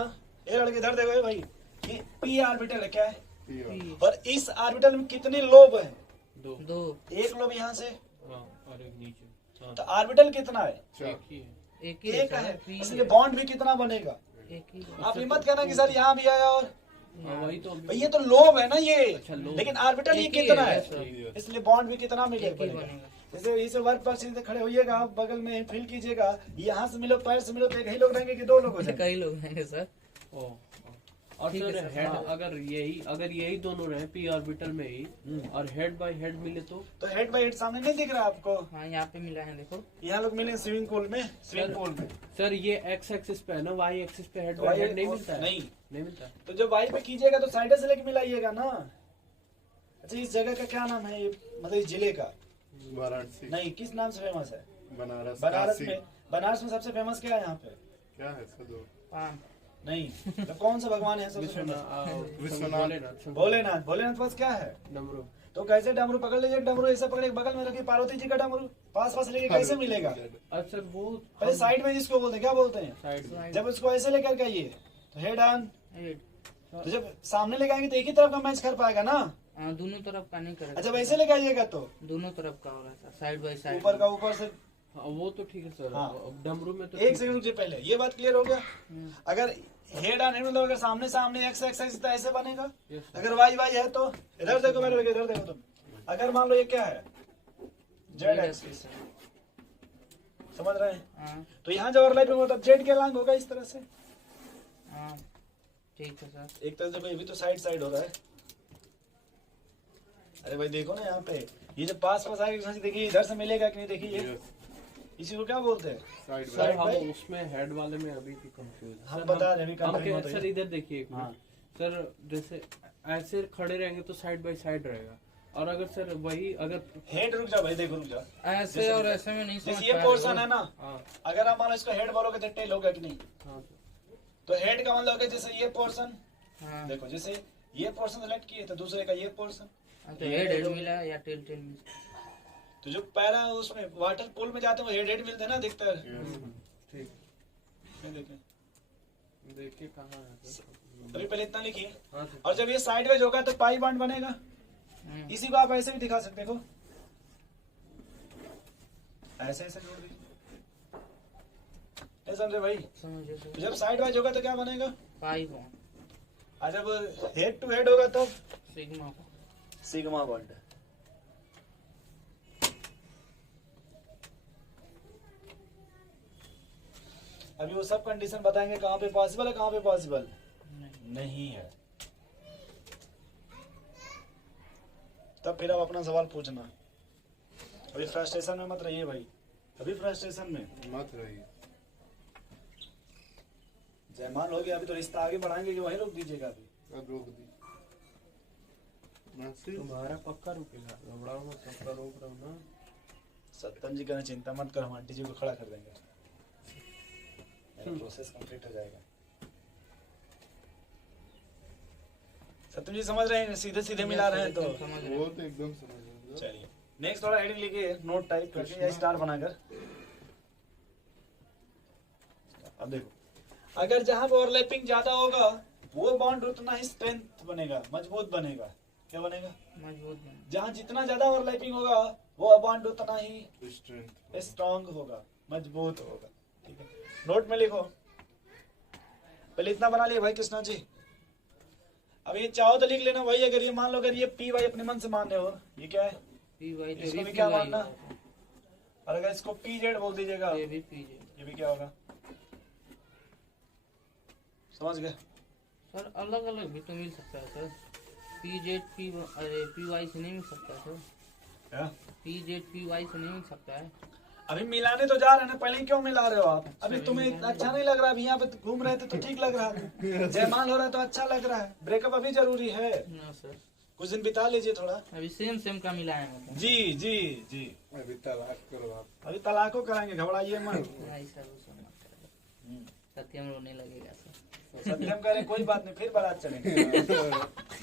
ये लड़के इधर देखो भाई, ये पी ऑर्बिटल है, क्या है? पी। और इस ऑर्बिटल में कितने लोब हैं? दो। दो। एक लोब यहाँ से, हाँ और एक नीचे। हाँ तो ऑर्बिटल कितना है? एक ही है। एक ही एक सर, है, पी इसलिए बॉन्ड भी कितना बनेगा? एक ही है। आप ये मत कहना कि सर यहाँ भी आया और हाँ वही तो भाई ये तो लोब है ना ये, अच्छा, लोब। लेकिन ऑर्बिटल ये एक ही कितना है, है, सर। इसलिए बॉन्ड भी कितना एक ही मिलेगा? बनेगा। जैसे इस वर्क पर सीधे खड़े होइएगा, आप बगल में फील कीजिएगा, यहाँ से मिलो पैर से मिलो, तो एक ही लोग रहेंगे कि 2 लोग हो जाएंगे? कई लोग हैं सर। ओ और ठीक सर है सर, हेड हाँ। अगर यही दोनों रहे पी ऑर्बिटल में ही और हेड बाय हेड मिले तो हेड बाई हेड सामने नहीं दिख रहा आपको? हाँ यहाँ पे मिला है देखो। यहाँ लोग मिले स्विमिंग पूल में, स्विमिंग पूल में। सर ये एक्स एक्सिस पे है ना, वाई एक्सिस पे हेड तो बाय वाई- हेड नहीं मिलता है? नहीं। मिलता है। तो जब वाई पे कीजिएगा तो साइड से लेके मिलाइएगा ना। अच्छा इस जगह का क्या नाम है ये, मतलब इस जिले का? वाराणसी। नहीं, किस नाम से फेमस है? बनारस। बनारस काशी। में, बनारस में सबसे फेमस क्या है यहाँ पे? क्या है सर? दो पान। नहीं, तो कौन सा भगवान है सबसे फेमस? विश्वनाथ। भोलेनाथ। भोलेनाथ पास क्या है? डमरू। तो कैसे डमरू पकड़ लीजिए, डमरू ऐसे पकड़े बगल में रखिए, पार्वती जी का डमरू पास पास लेके कैसे मिलेगा? अच्छा वो पहले साइड में जिसको बोलते हैं, क्या बोलते हैं? साइड जब उसको ऐसे लेकर के आइए तो हेड ऑन, हेड। तो जब सामने लेके आएंगे तो एक ही तरफ का मैच कर पाएगा ना। हाँ दोनों तरफ का नहीं करेगा। अच्छा वैसे लेके आइएगा तो दोनों तरफ का होगा सर, साइड बाय साइड। ऊपर का ऊपर से। हाँ, वो तो ठीक है सर। हाँ। अब डमरू में तो एक सेकंड रुकिए, पहले ये बात क्लियर हो गया? अगर हेड ऑन हेड मतलब अगर सामने सामने एक्स एक्स एक्स तो ऐसे बनेगा, Yes, sir. अगर वाई वाई है तो इधर देखो मेरे लगे, इधर देखो तुम। अगर मान लो ये क्या है, जेड एक्सिस, समझ रहे हैं? हाँ तो यहाँ जो ओवरलैपिंग होता है जेड के लॉन्ग होगा इस तरह से। हाँ ठीक है सर। एक तरह से ये भी तो साइड साइड हो रहा है। अरे भाई देखो ना यहाँ पे, ये जो पास पास आएगा देखिए इधर से मिलेगा कि नहीं, देखिए इसी को क्या बोलते हैं? साइड सर Side हम by- उसमें हेड वाले में अभी भी कंफ्यूज हम बता रहे हैं, अभी हम कंफ्यूज मत सर होइए। इधर देखिए एक हाँ। मिनट सर, जैसे ऐसे खड़े रहेंगे तो साइड बाय साइड रहेगा, और अगर सर वही अगर हेड रुक जाओ भाई, देखो रुक जाओ। ऐसे और ऐसे में नहीं समझ जैसे ये पा पोर्शन रहे है ना, हाँ अगर आप मान लो इसको हेड बोलोगे तो टेल होगा कि नहीं? हाँ तो हेड का मतलब होगा जैसे ये पोर्शन, हो। हाँ देखो जैसे ये पोर्शन सेलेक्ट किए तो दूसरे का ये पोर्शन, हाँ, तो हेड हेड मिला या टेल टेल मिला। तो जो पैरा उसमें वाटर पूल में जाते हैं वो हेड हेड मिलते हैं ना, दिखता है। ठीक। ये देखें, देखिए कहाँ है सर? अभी पहले इतना लिखिए, हाँ सर। और जब ये साइडवेज होगा तो पाई बॉन्ड बनेगा। इसी को आप ऐसे भी दिखा सकते हो, ऐसे ऐसे जोड़ दीजिए, नहीं समझे भाई? समझे तो सर। जब साइडवाइज होगा तो क्या बनेगा? Pi bond. और जब हेड टू हेड होगा तो सिग्मा बॉन्ड। Sigma bond. अभी वो सब कंडीशन बताएंगे कहाँ पे पॉसिबल है, कहाँ पे पॉसिबल नहीं। नहीं है। तब फिर आप अपना सवाल पूछना। अभी फ्रस्ट्रेशन में मत रहिए भाई, अभी फ्रस्ट्रेशन में मत रही। जयमाल हो गया, अभी तो रिश्ता आगे बढ़ाएंगे कि वहीं रोक दीजिएगा अभी। अब रोक दी नासिर। तुम्हारा पक्का रुकेगा, घबराओ मत, पक्का रोक रहा हूँ ना। सत्यम जी कहना चिंता मत कर, हम आंटी जी को खड़ा कर देंगे, मेरा प्रोसेस कंप्लीट हो जाएगा। सत्यम जी समझ रहे हैं, सीधे सीधे मिला रहे हैं तो समझ रहे वो हैं। तो एकदम समझ रहा चलिए नेक्स्ट थोड़ा हेडिंग लिखिए, नोट टाइप करके या स्टार बनाकर। अब देखो, अगर जहां पर ओवरलैपिंग ज्यादा होगा वो बॉन्ड उतना ही स्ट्रेंथ बनेगा, मजबूत बनेगा। क्या बनेगा? मजबूत बने। जहां जितना ज्यादा ओवरलैपिंग होगा वो बॉन्ड उतना ही स्ट्रेंथ स्ट्रॉन्ग होगा, मजबूत होगा। ठीक है, नोट में लिखो। पहले इतना बना लिया भाई कृष्णा जी। अब ये चाहो तो लिख लेना भाई, अगर ये मान लो, अगर ये पी वाई अपने मन से मान रहे हो, ये क्या है, पी वाई तो इसको भी भी पी क्या वाई मानना? और अगर इसको पी जेड बोल दीजिएगा, ये भी पी जे। ये भी क्या होगा? समझ गए? सर अलग अलग भी तो मिल सकता है सर, पी जेड पी, अरे पी वाई से नहीं मिल सकता सर, क्या? पी जेड पी वाई से नहीं मिल सकता है। अभी मिलाने तो जा रहे हैं ना, पहले ही क्यों मिला रहे हो आप? अभी तुम्हें अच्छा नहीं लग रहा, अभी यहाँ पे घूम रहे थे तो ठीक लग रहा था, जयमाल हो रहा है तो अच्छा लग रहा है, ब्रेकअप अभी जरूरी है, ना सर, कुछ दिन बिता लीजिए थोड़ा। अभी सेम सेम का मिला है मतलब। जी जी जी, अभी तलाक करो आप। अभी तलाको कराएंगे, घबराइए मत। नहीं सर, वो सब मत करेगा, सत्यम रोने लगेगा सर। सत्यम कह रहे कोई बात नहीं, फिर बारात चलेंगे।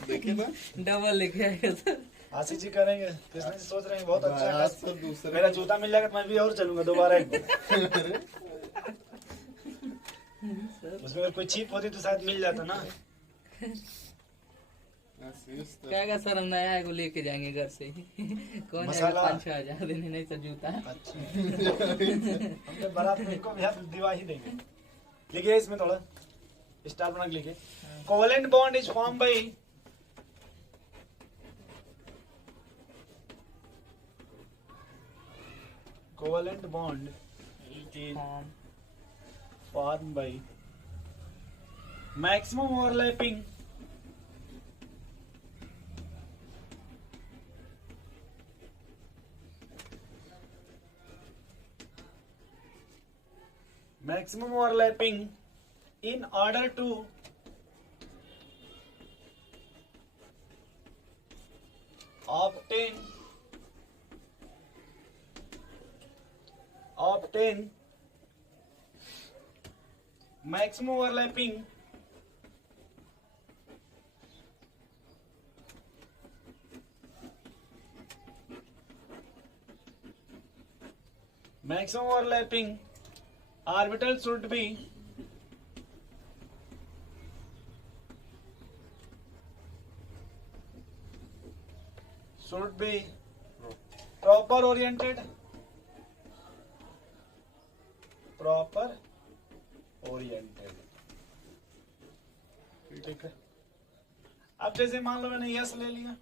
देखिए ना, डबल लेके आएगा सर। आशीष जी करेंगे, कृष्ण जी सोच रहे हैं बहुत अच्छा बारात है, सब दूसरे मेरा जूता मिल जाएगा तो मैं भी और चलूंगा दोबारा एक बार। उसमें अगर कोई चीप होती तो शायद मिल जाता ना। आशीष तो कहेगा सर हम नया है को लेके जाएंगे घर से ही। कौन जाएगा मसाला। 5-6 हजार देने, नहीं तो जूता। अच्छा, हमने बारात में इनको भी हाथ दिवा ही देंगे। लिखिए इसमें थोड़ा स्टार बना के लिखिए, covalent bond is form by covalent bond is formed by maximum overlapping in order to obtain maximum overlapping orbital should be proper oriented ठीक है। अब जैसे मान लो मैंने यस ले लिया,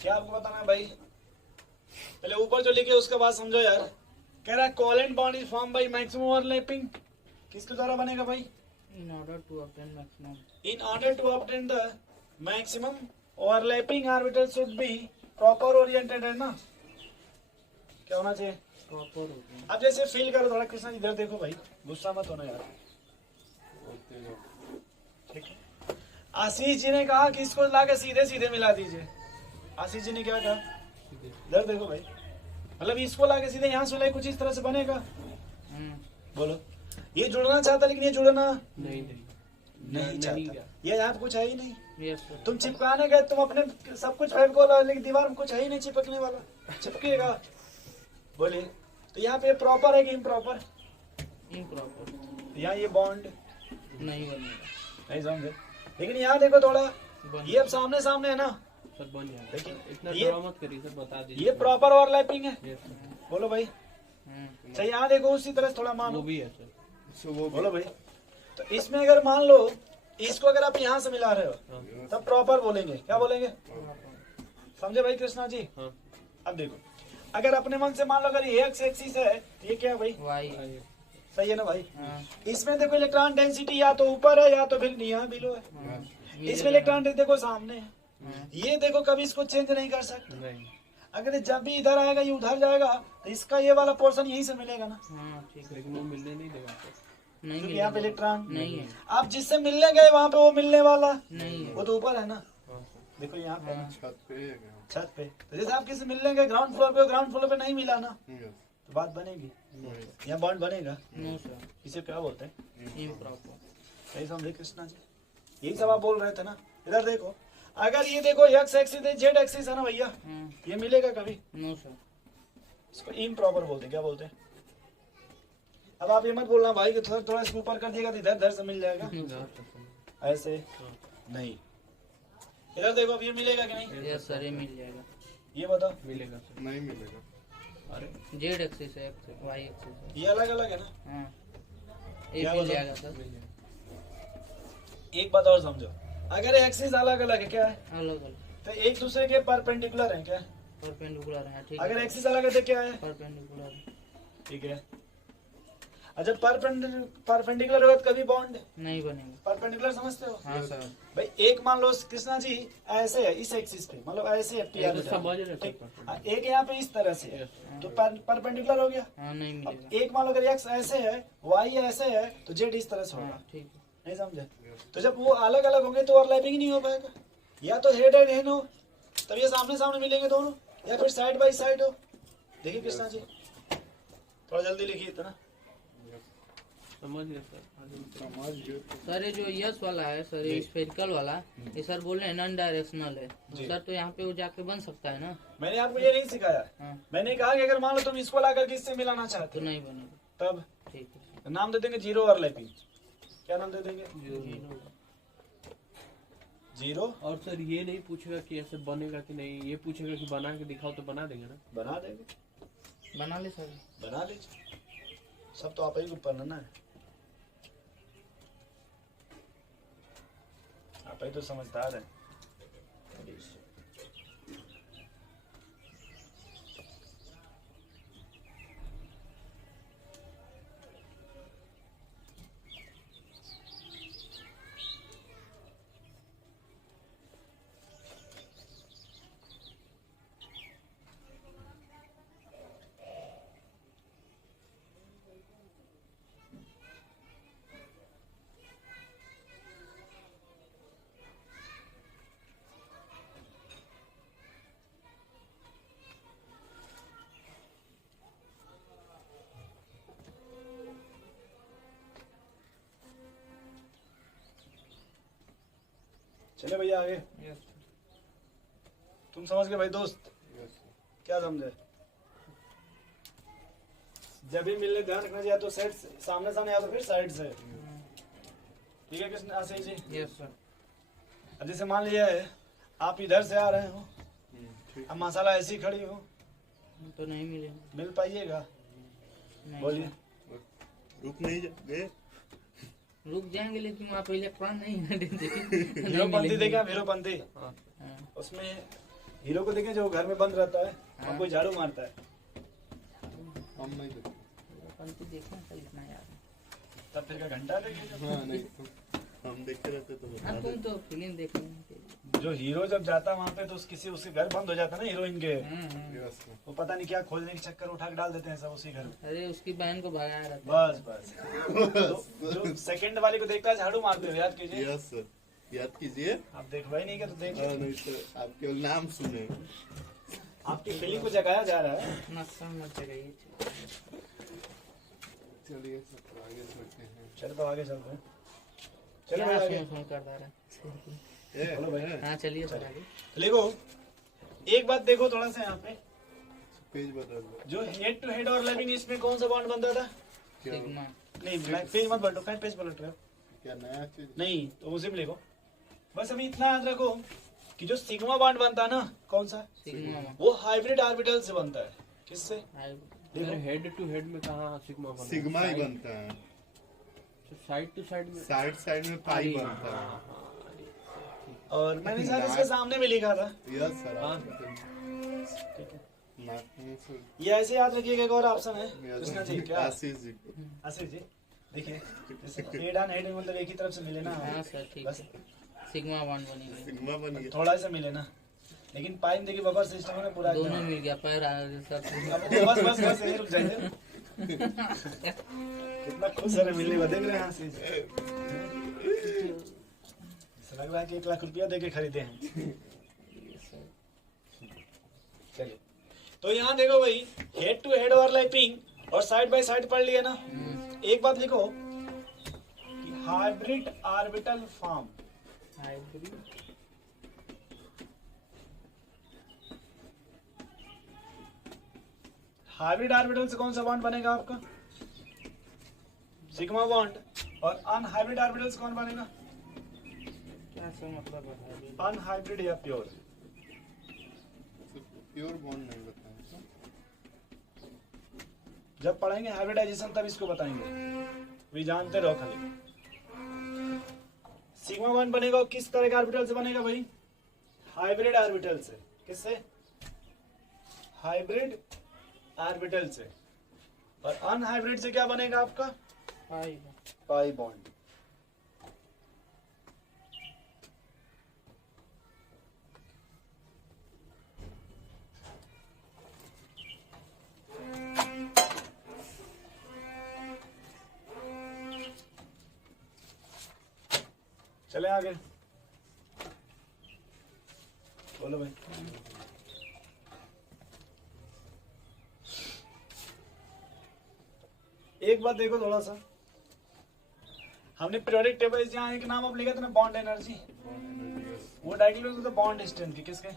क्या आपको बताना है भाई? पहले ऊपर जो लिखे उसके बाद समझो यार। कह रहा है covalent bond is form by maximum overlapping, किसके द्वारा बनेगा भाई? In order to obtain maximum. In order to obtain the maximum overlapping orbital should be proper oriented, है ना? क्या होना चाहिए? Proper हो गया। अब जैसे फील करो थोड़ा, कृष्णा इधर देखो भाई, गुस्सा मत होना यार, ठीक है। आशीष जी ने कहा कि इसको लाके सीधे सीधे मिला दीजिए। आशीष जी ने क्या कहा? इधर देखो भाई, मतलब इसको लाके सीधे यहाँ सुलाई कुछ इस तरह से बनेगा। बोलो, ये जुड़ना चाहता लेकिन ये जुड़ना नहीं चाहता, ये यहाँ कुछ है ही नहीं। Yes, sir. तुम चिपकाने गए, तुम अपने सब कुछ फेविकोल लेकिन दीवार में कुछ है ही नहीं चिपकने वाला, चिपकेगा। बोलिए, तो यहाँ पे प्रॉपर है कि इम्प्रॉपर? इम्प्रॉपर यहाँ ये बॉन्ड नहीं बनेगा। नहीं समझे, लेकिन यहाँ देखो थोड़ा, बन ये अब सामने सामने है ना, सर बन जाएगा। देखिए, इतना ये- ड्रा मत करिए सर, बता दीजिए। ये प्रॉपर ओवरलैपिंग है। Yes, sir। बोलो भाई। हम्म, अच्छा यहाँ देखो उसी तरह से थोड़ा वो मानो, भी है सर। सो वो बोलो भाई। तो इसमें अगर मान लो इसको अगर आप यहाँ से मिला रहे हो हाँ तब प्रॉपर बोलेंगे, क्या बोलेंगे? समझे भाई कृष्णा जी? हाँ। अब देखो, अगर अपने मन से मान लो अगर ये एक्स एक्सिस है तो ये क्या है भाई? वाई। सही है ना भाई? हाँ, इसमें देखो इलेक्ट्रॉन डेंसिटी या तो ऊपर है या तो फिर यहाँ बिलो है। हाँ, इसमें इलेक्ट्रॉन डेंसिटी देखो सामने है, हाँ, ये देखो कभी इसको चेंज नहीं कर सकते। नहीं। अगर ये जब भी इधर आएगा ये उधर जाएगा तो इसका ये वाला पोर्शन यहीं से मिलेगा ना, हाँ, ठीक है। लेकिन वो मिलने नहीं देगा सर। नहीं क्योंकि यहाँ पे मिलेगा। इलेक्ट्रॉन नहीं है, आप जिससे मिलने गए वहां पे वो मिलने वाला नहीं है। वो तो ऊपर है ना। हाँ सर। देखो यहाँ पे हाँ, छत पे है क्या? छत पे, तो जैसे आप किसी मिलने गए ग्राउंड फ्लोर पे नहीं मिला ना, Yes, तो बात बनेगी, yes, यहाँ बॉन्ड बनेगा। नो सर, इसे क्या बोलते हैं? इम्प्रॉपर। सही समझे कृष्णा जी? यही सब आप बोल रहे थे ना। इधर देखो, अगर ये देखो एक्स एक्सिस है, जेड एक्सिस है ना भैया, हाँ, ये मिलेगा कभी? No sir. इसको इम्प्रॉपर बोलते हैं। क्या बोलते हैं? अब आप ये मत बोलना भाई कि थोड़ा थोड़ा इसको ऊपर कर दिएगा तो इधर से मिल जाएगा, नो हाँ, सर। सर। ऐसे नहीं। इधर देखो, अब ये मिलेगा कि नहीं? यस सर, ये मिल जाएगा। ये बताओ। मिलेगा सर। नहीं मिलेगा। अरे जेड एक्सिस है, वाई एक्सिस है। ये अलग अलग है ना। हाँ, ये क्या मिल बोला? जाएगा सर। मिल जाएगा। एक बात और समझो, अगर एक्सिस अलग अलग है क्या है, अलग अलग तो एक दूसरे के परपेंडिकुलर है क्या है? परपेंडिकुलर है, ठीक अगर है। एक्सिस अलग है तो क्या है? परपेंडिकुलर है। ठीक है। अच्छा परपेंडिकुलर होगा तो कभी बॉन्ड नहीं बनेगा। परपेंडिकुलर समझते हो? हाँ सर। भाई एक मान लो कृष्णा जी ऐसे है इस एक्सिस पे, मतलब ऐसे है ये तो समझ रहे ठीक। सर। एक यहाँ पे इस तरह से है, Yes। तो परपेंडिकुलर हो गया। हाँ, नहीं अब मिलेगा। एक मान लो अगर एक्स ऐसे है, वाई ऐसे है, तो जेड इस तरह से होगा। हाँ, ठीक है। नहीं समझे? तो जब वो अलग अलग होंगे तो ओवरलैपिंग नहीं हो पाएगा। या तो हेड एंड हेड हो तब ये सामने सामने मिलेंगे दोनों, या फिर साइड बाई साइड हो। देखिए कृष्णा जी, थोड़ा जल्दी लिखिए इतना। समझ गए सर। आगे समझ गए। सर ये जो यस वाला है सर, ये स्फेरिकल वाला, ये सर बोल रहे हैं नॉन डायरेक्शनल है जी। सर, तो यहाँ पे वो जाके बन सकता है ना? मैंने आपको ये नहीं सिखाया। हाँ, मैंने कहा कि अगर मान लो तुम इसको ला करके इससे मिलाना चाहते तो हो नहीं बनेगा। तब ठीक है। नाम दे देंगे जीरो ओवरलैपिंग। क्या नाम दे देंगे? जीरो। जीरो। और सर ये नहीं पूछेगा कि ऐसे बनेगा कि नहीं, ये पूछेगा कि बना के दिखाओ तो बना देंगे ना। बना देंगे, बना ले सर। बना लीजिए, सब तो आप ही को ऊपर ना है। आप ही तो समझदार है। चले भैया आगे। यस तुम समझ गए भाई दोस्त? Yes, क्या समझे? जब भी मिलने ध्यान रखना चाहिए, या तो साइड सामने सामने या तो फिर साइड से। ठीक है कृष्ण आशीष जी? Yes sir. अब जैसे मान लिया है आप इधर से आ रहे हो, ठीक। अब मसाला ऐसी खड़ी हो, तो नहीं मिलेगा। मिल पाइएगा? नहीं बोलिए। रुक नहीं गए। रुक जाएंगे, लेकिन वहाँ पे इलेक्ट्रॉन नहीं है। हीरोपंथी देखे आप? हीरोपंथी हाँ। हाँ, उसमें हीरो को देखे जो घर में बंद रहता है और हाँ। कोई झाड़ू मारता है, हम नहीं देखते। इलेक्ट्रॉन तो देखना था, इतना याद है। तब फिर का घंटा देखेगा। हाँ नहीं हम देखे रहते तो बता हाँ, तुम देते। तो फिल्म देख रहे जो हीरो जब जाता है वहां पे तो उसके घर बंद हो जाता है ना हीरोइन के, Yes, वो पता नहीं क्या खोजने के चक्कर उठा के डाल देते हैं सब उसी घर में। अरे उसकी बहन को भगाया रहता है। बस तो जो सेकंड वाले को देखता है झाड़ू मारते हुए, याद कीजिए। Yes, sir. याद कीजिए। आप देखवाई नहीं क्या तो देखिए, नहीं सर, आप केवल नाम सुने। आपकी फीलिंग को जगाया जा रहा है। नक्शा मत जगाइए। चलिए सर, तो आगे चलते हैं। चलो तो आगे चलते हैं। चलो क्या भाई आगे सुन कर रहा है? बोलो भाई। हाँ, चलिए सर आगे। देखो, एक बात देखो थोड़ा सा यहाँ पे, पेज बदल दो। जो हेड टू हेड ओवरलैपिंग इसमें कौन सा बॉन्ड बनता था? क्या सिग्मा नहीं मैं पेज मत पलटो, कहीं पेज पलट रहे हो? क्या नया चीज? नहीं तो उसी में लिखो। बस अभी इतना याद रखो कि जो सिग्मा बॉन्ड बनता है ना, कौन सा? सिग्मा वो हाइब्रिड ऑर्बिटल से बनता है। किससे? सर हेड टू हेड में कहाँ सिग्मा बनता है? सिग्मा ही बनता है। साइड टू साइड में साइड में पाई बनता है। और मैंने शायद इसके सामने में लिखा था। Yes sir. ठीक है, नाक से ये ऐसे याद रखिएगा। एक और ऑप्शन है कृष्णा जी, क्या? आशीष जी को। आशीष जी देखिए, हेड ऑन हेड मतलब एक ही तरफ से मिले ना, हाँ सर ठीक बस है, सिग्मा बॉन्ड बनेगा, सिग्मा बन गया। थोड़ा सा मिले ना। लेकिन पाइप देखिए बफर सिस्टम है पूरा दोनों मिल गया, पैर सब अब बस बस बस यहीं रुक जाइए। कितना खुश है मिलने को, देख रहे हैं आशीष? ऐसा लग रहा है कि 1 लाख रुपया देके खरीदे हैं। चलिए, तो यहाँ देखो भाई, हेड टू हेड ओवरलैपिंग और साइड बाय साइड पढ़ लिया ना। एक बात लिखो कि hybrid orbital form. Hybrid hybrid orbital से कौन सा बॉन्ड बनेगा आपका? Sigma bond. और अनहाइब्रिड ऑर्बिटल से कौन बनेगा? क्या सा मतलब है? अनहाइब्रिड या प्योर? प्योर बॉन्ड नहीं बताया। जब पढ़ेंगे हाइब्रिडाइजेशन तब इसको बताएंगे, भी जानते रहो खाली। सिग्मा बॉन्ड बनेगा किस तरह के ऑर्बिटल से बनेगा भाई? हाइब्रिड ऑर्बिटल से। किससे? हाइब्रिड ऑर्बिटल से। और अनहाइब्रिड से क्या बनेगा आपका? Pi bond. चले आगे, बोलो भाई। एक बात देखो थोड़ा सा, हमने पीरियोडिक टेबल यहाँ एक नाम अब लिखा था ना, बॉन्ड एनर्जी। वो डायगोनल बोन्स बॉन्ड स्ट्रेंथ के किसके?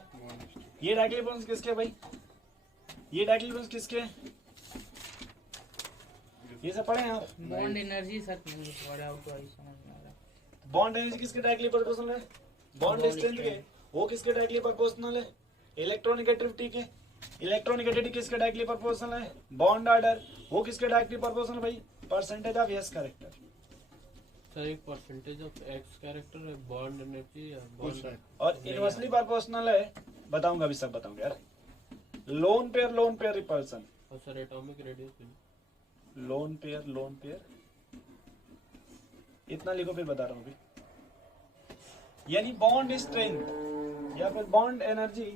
ये डायगोनल बोन्स किसके भाई? ये डायगोनल बोन्स किसके? ये सब पढ़े हैं आप? बॉन्ड एनर्जी सर नहीं पढ़ा हो तो आई समझ में आ रहा। बॉन्ड एनर्जी किसके डायरेक्टली प्रोपोर्शनल है? बॉन्ड स्ट्रेंथ के। वो किसके डायरेक्टली प्रोपोर्शनल है? इलेक्ट्रोनेगेटिविटी के। इलेक्ट्रोनेगेटिविटी किसके डायरेक्टली प्रोपोर्शनल है? Bond order. वो किसके डायरेक्टली प्रोपोर्शनल भाई? Percentage of S character. Sir एक परसेंटेज ऑफ एक्स कैरेक्टर है बॉन्ड एनर्जी या बॉन्ड और इनवर्सली प्रोपोर्शनल है, बताऊंगा अभी, सब बताऊंगा यार। Lone pair repulsion. और sir atomic radius lone pair इतना लिखो, फिर बता रहा हूँ अभी। यानी बॉन्ड स्ट्रेंथ या फिर बॉन्ड एनर्जी,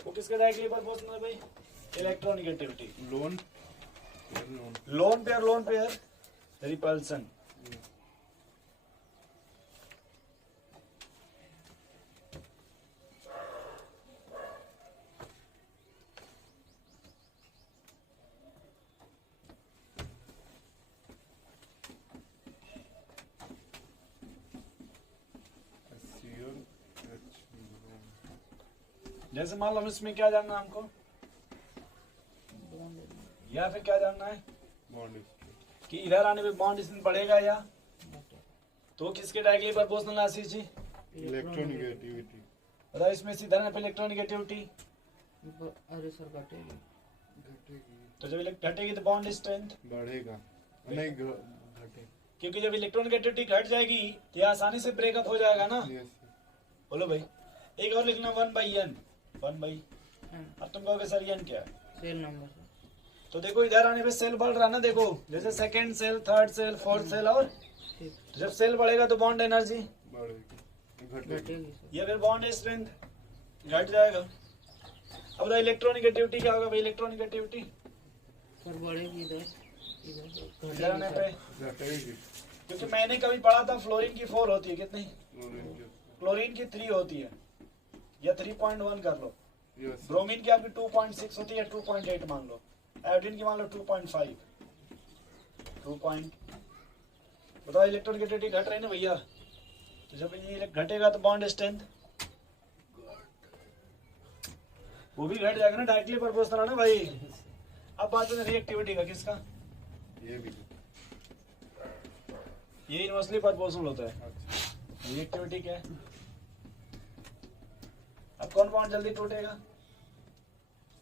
वो किसके डायरेक्टली प्रोपोर्शनल है भाई? इलेक्ट्रोनेगेटिविटी। Loan pair repulsion. जैसे मान लो इसमें क्या जानना है हमको, या फिर क्या जानना है कि इधर आने पे बॉन्ड स्ट्रेंथ बढ़ेगा या तो किसके directly proportional? Ashish ji electronegativity. बताओ, इसमें सीधा ना पे इलेक्ट्रोनेगेटिविटी। अरे सर घटेगी। तो जब घटेगी तो बॉन्ड स्ट्रेंथ बढ़ेगा नहीं घटे, क्योंकि जब इलेक्ट्रोनेगेटिविटी घट जाएगी तो ये आसानी से ब्रेकअप हो जाएगा ना। बोलो भाई। एक और लिखना 1/n। 1/, अब तुम कहोगे सर n क्या है? Cell number sir. तो देखो इधर आने पे सेल बढ़ रहा ना, देखो जैसे second cell, third cell, fourth cell. और ठीक तो जब सेल बढ़ेगा तो बॉन्ड एनर्जी बढ़ेगी घटेगी सर। या फिर बॉन्ड स्ट्रेंथ घट जाएगा। अब बताओ इलेक्ट्रोनेगेटिविटी क्या होगा भाई? इलेक्ट्रोनेगेटिविटी सर बढ़ेगी इधर इधर आने पे, घटेगी। क्योंकि मैंने कभी पढ़ा था फ्लोरीन की 4 होती है, कितनी? क्लोरीन की 3 होती है, या 3.1 कर लो। ब्रोमीन की आपकी 2.6 होती है, 2.8 मान लो। आयोडीन की मान लो 2.5। 2. बताओ इलेक्ट्रोनेगेटिविटी घट रही है ना भैया। तो जब ये घटेगा तो बॉन्ड स्ट्रेंथ वो भी घट जाएगा ना, डायरेक्टली प्रोपोर्शनल है ना भाई। अब बात है रिएक्टिविटी का, किसका? ये भी ये इनवर्सली प्रोपोर्शनल होता है। अच्छा रिएक्टिविटी क्या है? अब कौन बॉन्ड जल्दी टूटेगा?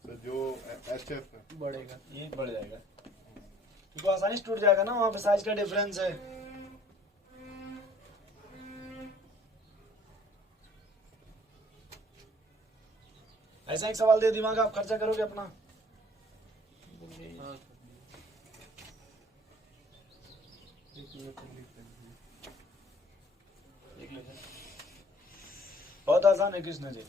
तो जो HF है बढ़ेगा। ये बढ़ जाएगा, क्योंकि आसानी से टूट जाएगा ना, वहां पे साइज का डिफरेंस है। ऐसा एक सवाल दे, दिमाग आप खर्चा करोगे अपना? हाँ सर। एक मिनट लिख लेंगे। बहुत आसान है कृष्ण जी।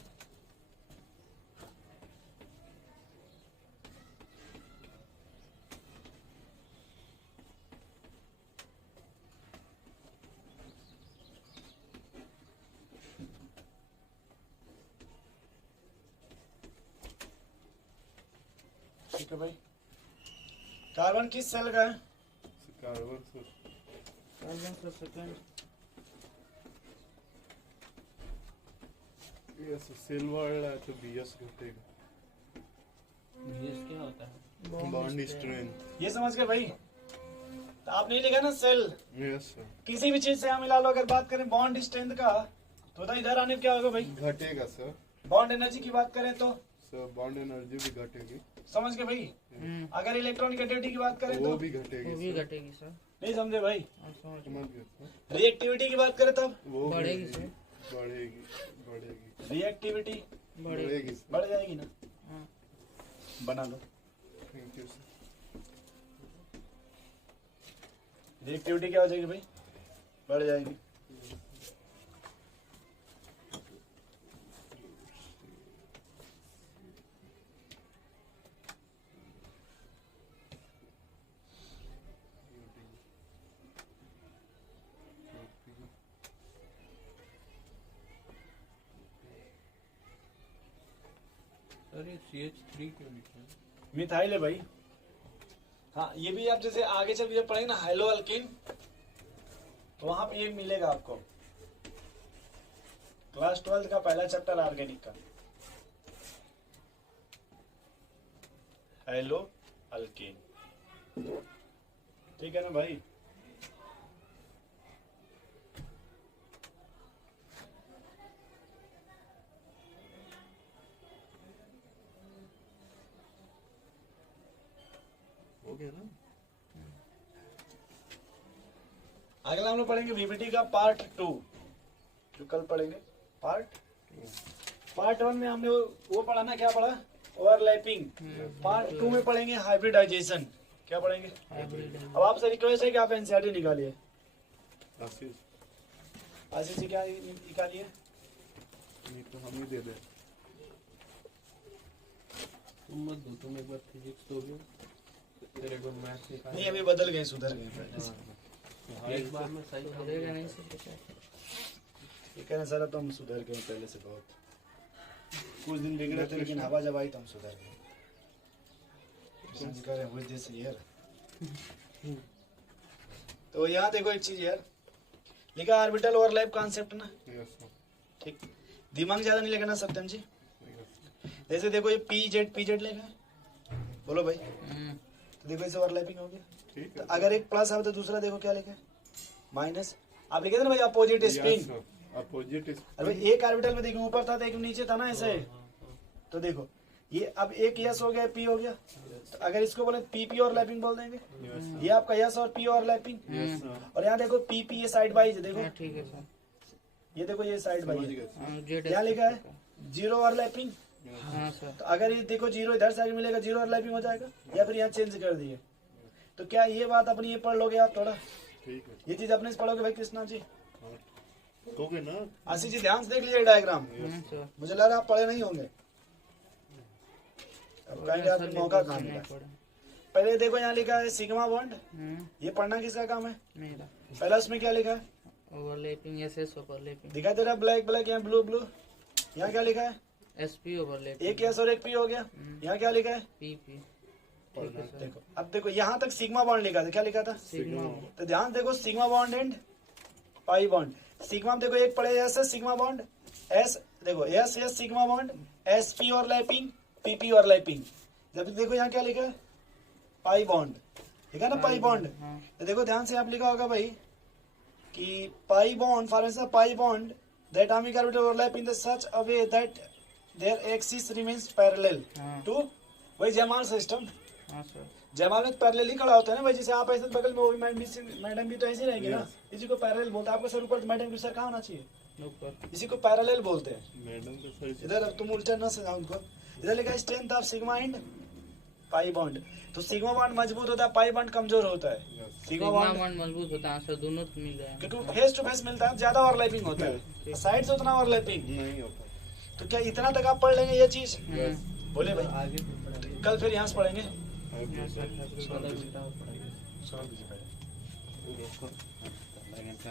ठीक है भाई। कार्बन किस सेल का है? कार्बन से कार्बन का सेकंड ये सेल वर्ड है तो BS घटेगा। BS क्या होता है? Bond strength. ये समझ गए भाई? तो आपने लिखा ना सेल, यस सर। किसी भी चीज से हम मिला लो, अगर बात करें बॉन्ड स्ट्रेंथ का तो इधर आने पे क्या होगा भाई? घटेगा सर। बॉन्ड एनर्जी की बात करें तो सर बॉन्ड एनर्जी भी घटेगी। समझ गए भाई? अगर इलेक्ट्रॉनिक की बात करें वो तो भी घटेगी वो भी सर। घटेगी सर। नहीं समझे भाई? आप समझ समझ गए सर। रिएक्टिविटी की बात करें तब वो भी बढ़ेगी सर। बढ़ेगी बढ़ेगी रिएक्टिविटी बढ़ेगी। बढ़ेगी सर। बढ़ जाएगी ना? हाँ। बना लो। Thank you sir. रिएक्टिविटी क्या हो जाएगी भाई? बढ़ जाएगी। सर ये CH3 क्यों लिखा है? मिथाइल है भाई। हाँ, ये भी आप जैसे आगे चल के पढ़ेंगे ना हाइलो अल्किन, तो वहां पे ये मिलेगा आपको, क्लास 12 का पहला चैप्टर ऑर्गेनिक का, हाइलो अल्किन। ठीक है ना भाई? हो गया ना? अगला हम लोग पढ़ेंगे VBT का पार्ट 2, जो कल पढ़ेंगे पार्ट 1 में हमने वो पढ़ा ना, क्या पढ़ा? ओवरलैपिंग। पार्ट 2 में पढ़ेंगे हाइब्रिडाइजेशन। क्या पढ़ेंगे? अब आपसे रिक्वेस्ट है कि आप एनसीईआरटी निकालिए। आशीष जी क्या निकालिए? ये तो हम ही दे दें। तुम मत दो, तुम एक बार फिजिक्स दोगे, तेरे को मैथ्स निकाल। नहीं, अभी बदल गए, सुधर गए पहले से। एक बार में सही काम बढ़ेगा नहीं सर कुछ। ठीक है ना सर, अब तो हम सुधर गए पहले से बहुत। कुछ दिन बिगड़े थे, लेकिन हवा जब आई तो हम सुधर गए। संस्कार है with this year। तो यहाँ देखो एक चीज यार, लिखा ऑर्बिटल ओवरलैप कॉन्सेप्ट ना। Yes sir. ठीक, दिमाग ज्यादा नहीं लेगा ना सत्यम जी? यस। जैसे देखो ये पीजेड लेगा है, बोलो भाई, तो देखो इसे ओवरलैपिंग हो गया। ठीक तो है। अगर एक प्लस है तो दूसरा देखो क्या लिखा है? माइनस। आप लिखे थे ना भाई अपोजिट स्पिन। अपोजिट अरे भाई एक ऑर्बिटल में देखो ऊपर था तो एक नीचे था ना, ऐसे। तो देखो ये अब एक यस हो गया, पी हो गया, तो अगर इसको बोले पीपी ओवरलैपिंग बोल देंगे। ये आपका यस और पी ओवरलैपिंग। और यहाँ देखो पीपी ये साइड बाइज देखो, हाँ ठीक है सर। ये देखो ये साइड समझ बाइज गए सर। हाँ, जेड क्या लिखा है? Zero overlapping. हाँ सर। तो अगर ये देखो जीरो इधर साइड मिलेगा, जीरो ओवरलैपिंग हो जाएगा, या फिर यहाँ चेंज कर दिए। तो क्या ये बात अपनी ये पढ़ लोगे आप थोड़ा? ठीक है। ये चीज अपने से पढ़ोगे भाई कृष्णा जी? हाँ। हो गए ना? आशीष जी ध्यान से देख लीजिए डायग्राम, सर। मुझे लग रहा है आप पढ़े नहीं होंगे। अब कहेंगे आपको मौका कहाँ मिला? पहले देखो यहाँ लिखा है सिग्मा बॉन्ड, ये पढ़ना किसका काम है? मेरा पहला उसमें क्या लिखा है? ओवरलैपिंग एसएस ओवरलैपिंग दिखाई दे रहा है ब्लैक ब्लैक, यहाँ ब्लू ब्लू। यहाँ क्या लिखा है? एसपी ओवरलैपिंग एक यस और एक पी हो गया। यहाँ क्या लिखा है? पीपी। ठीक है सर। देखो अब देखो यहाँ तक सिग्मा बॉन्ड लिखा था, क्या लिखा था? सिग्मा। तो ध्यान देखो sigma bond and pi bond. Sigma में देखो एक पड़े एस है सिग्मा बॉन्ड, एस देखो S S sigma bond, S P overlapping, PP overlapping. जब देखो यहाँ क्या लिखा है? पाई बॉन्ड, ठीक है ना, पाई बॉन्ड। हाँ। तो देखो ध्यान से आप लिखा होगा भाई कि pi bond, for instance pi bond the atomic orbital overlap in the such a way that their axis remains parallel हाँ। टू, वही जयमाल सिस्टम। हाँ सर। जयमाल में पैरेलल ही खड़ा होता है ना भाई, जैसे आप ऐसे बगल में, वो भी मैडम भी तो ऐसे ही रहेंगे ना, इसी को पैरेलल बोलते हैं। आपको सर ऊपर, मैडम के सर कहाँ होना चाहिए, ऊपर। इसी को पैरेलल बोलते हैं। मैडम तो सर इधर अब तुम उल्टा ना सजाओ उनको, इधर लिखा strength of sigma and pi bond. तो सिग्मा बॉन्ड मजबूत होता है, पाई बॉन्ड कमजोर होता है। सिग्मा सिग्मा बॉन्ड बॉन्ड मजबूत होता है सर, दोनों तो मिल गए। क्योंकि फेस टू फेस मिलता है, ज्यादा ओवरलैपिंग होता है, साइड से उतना ओवरलैपिंग। नहीं होता। तो क्या इतना तक आप पढ़ लेंगे ये चीज, बोले भाई? आगे भी पढ़ाइए। कल फिर यहाँ से पढ़ेंगे। हाँ सर, पढ़ाइए। देखो, आधा घंटा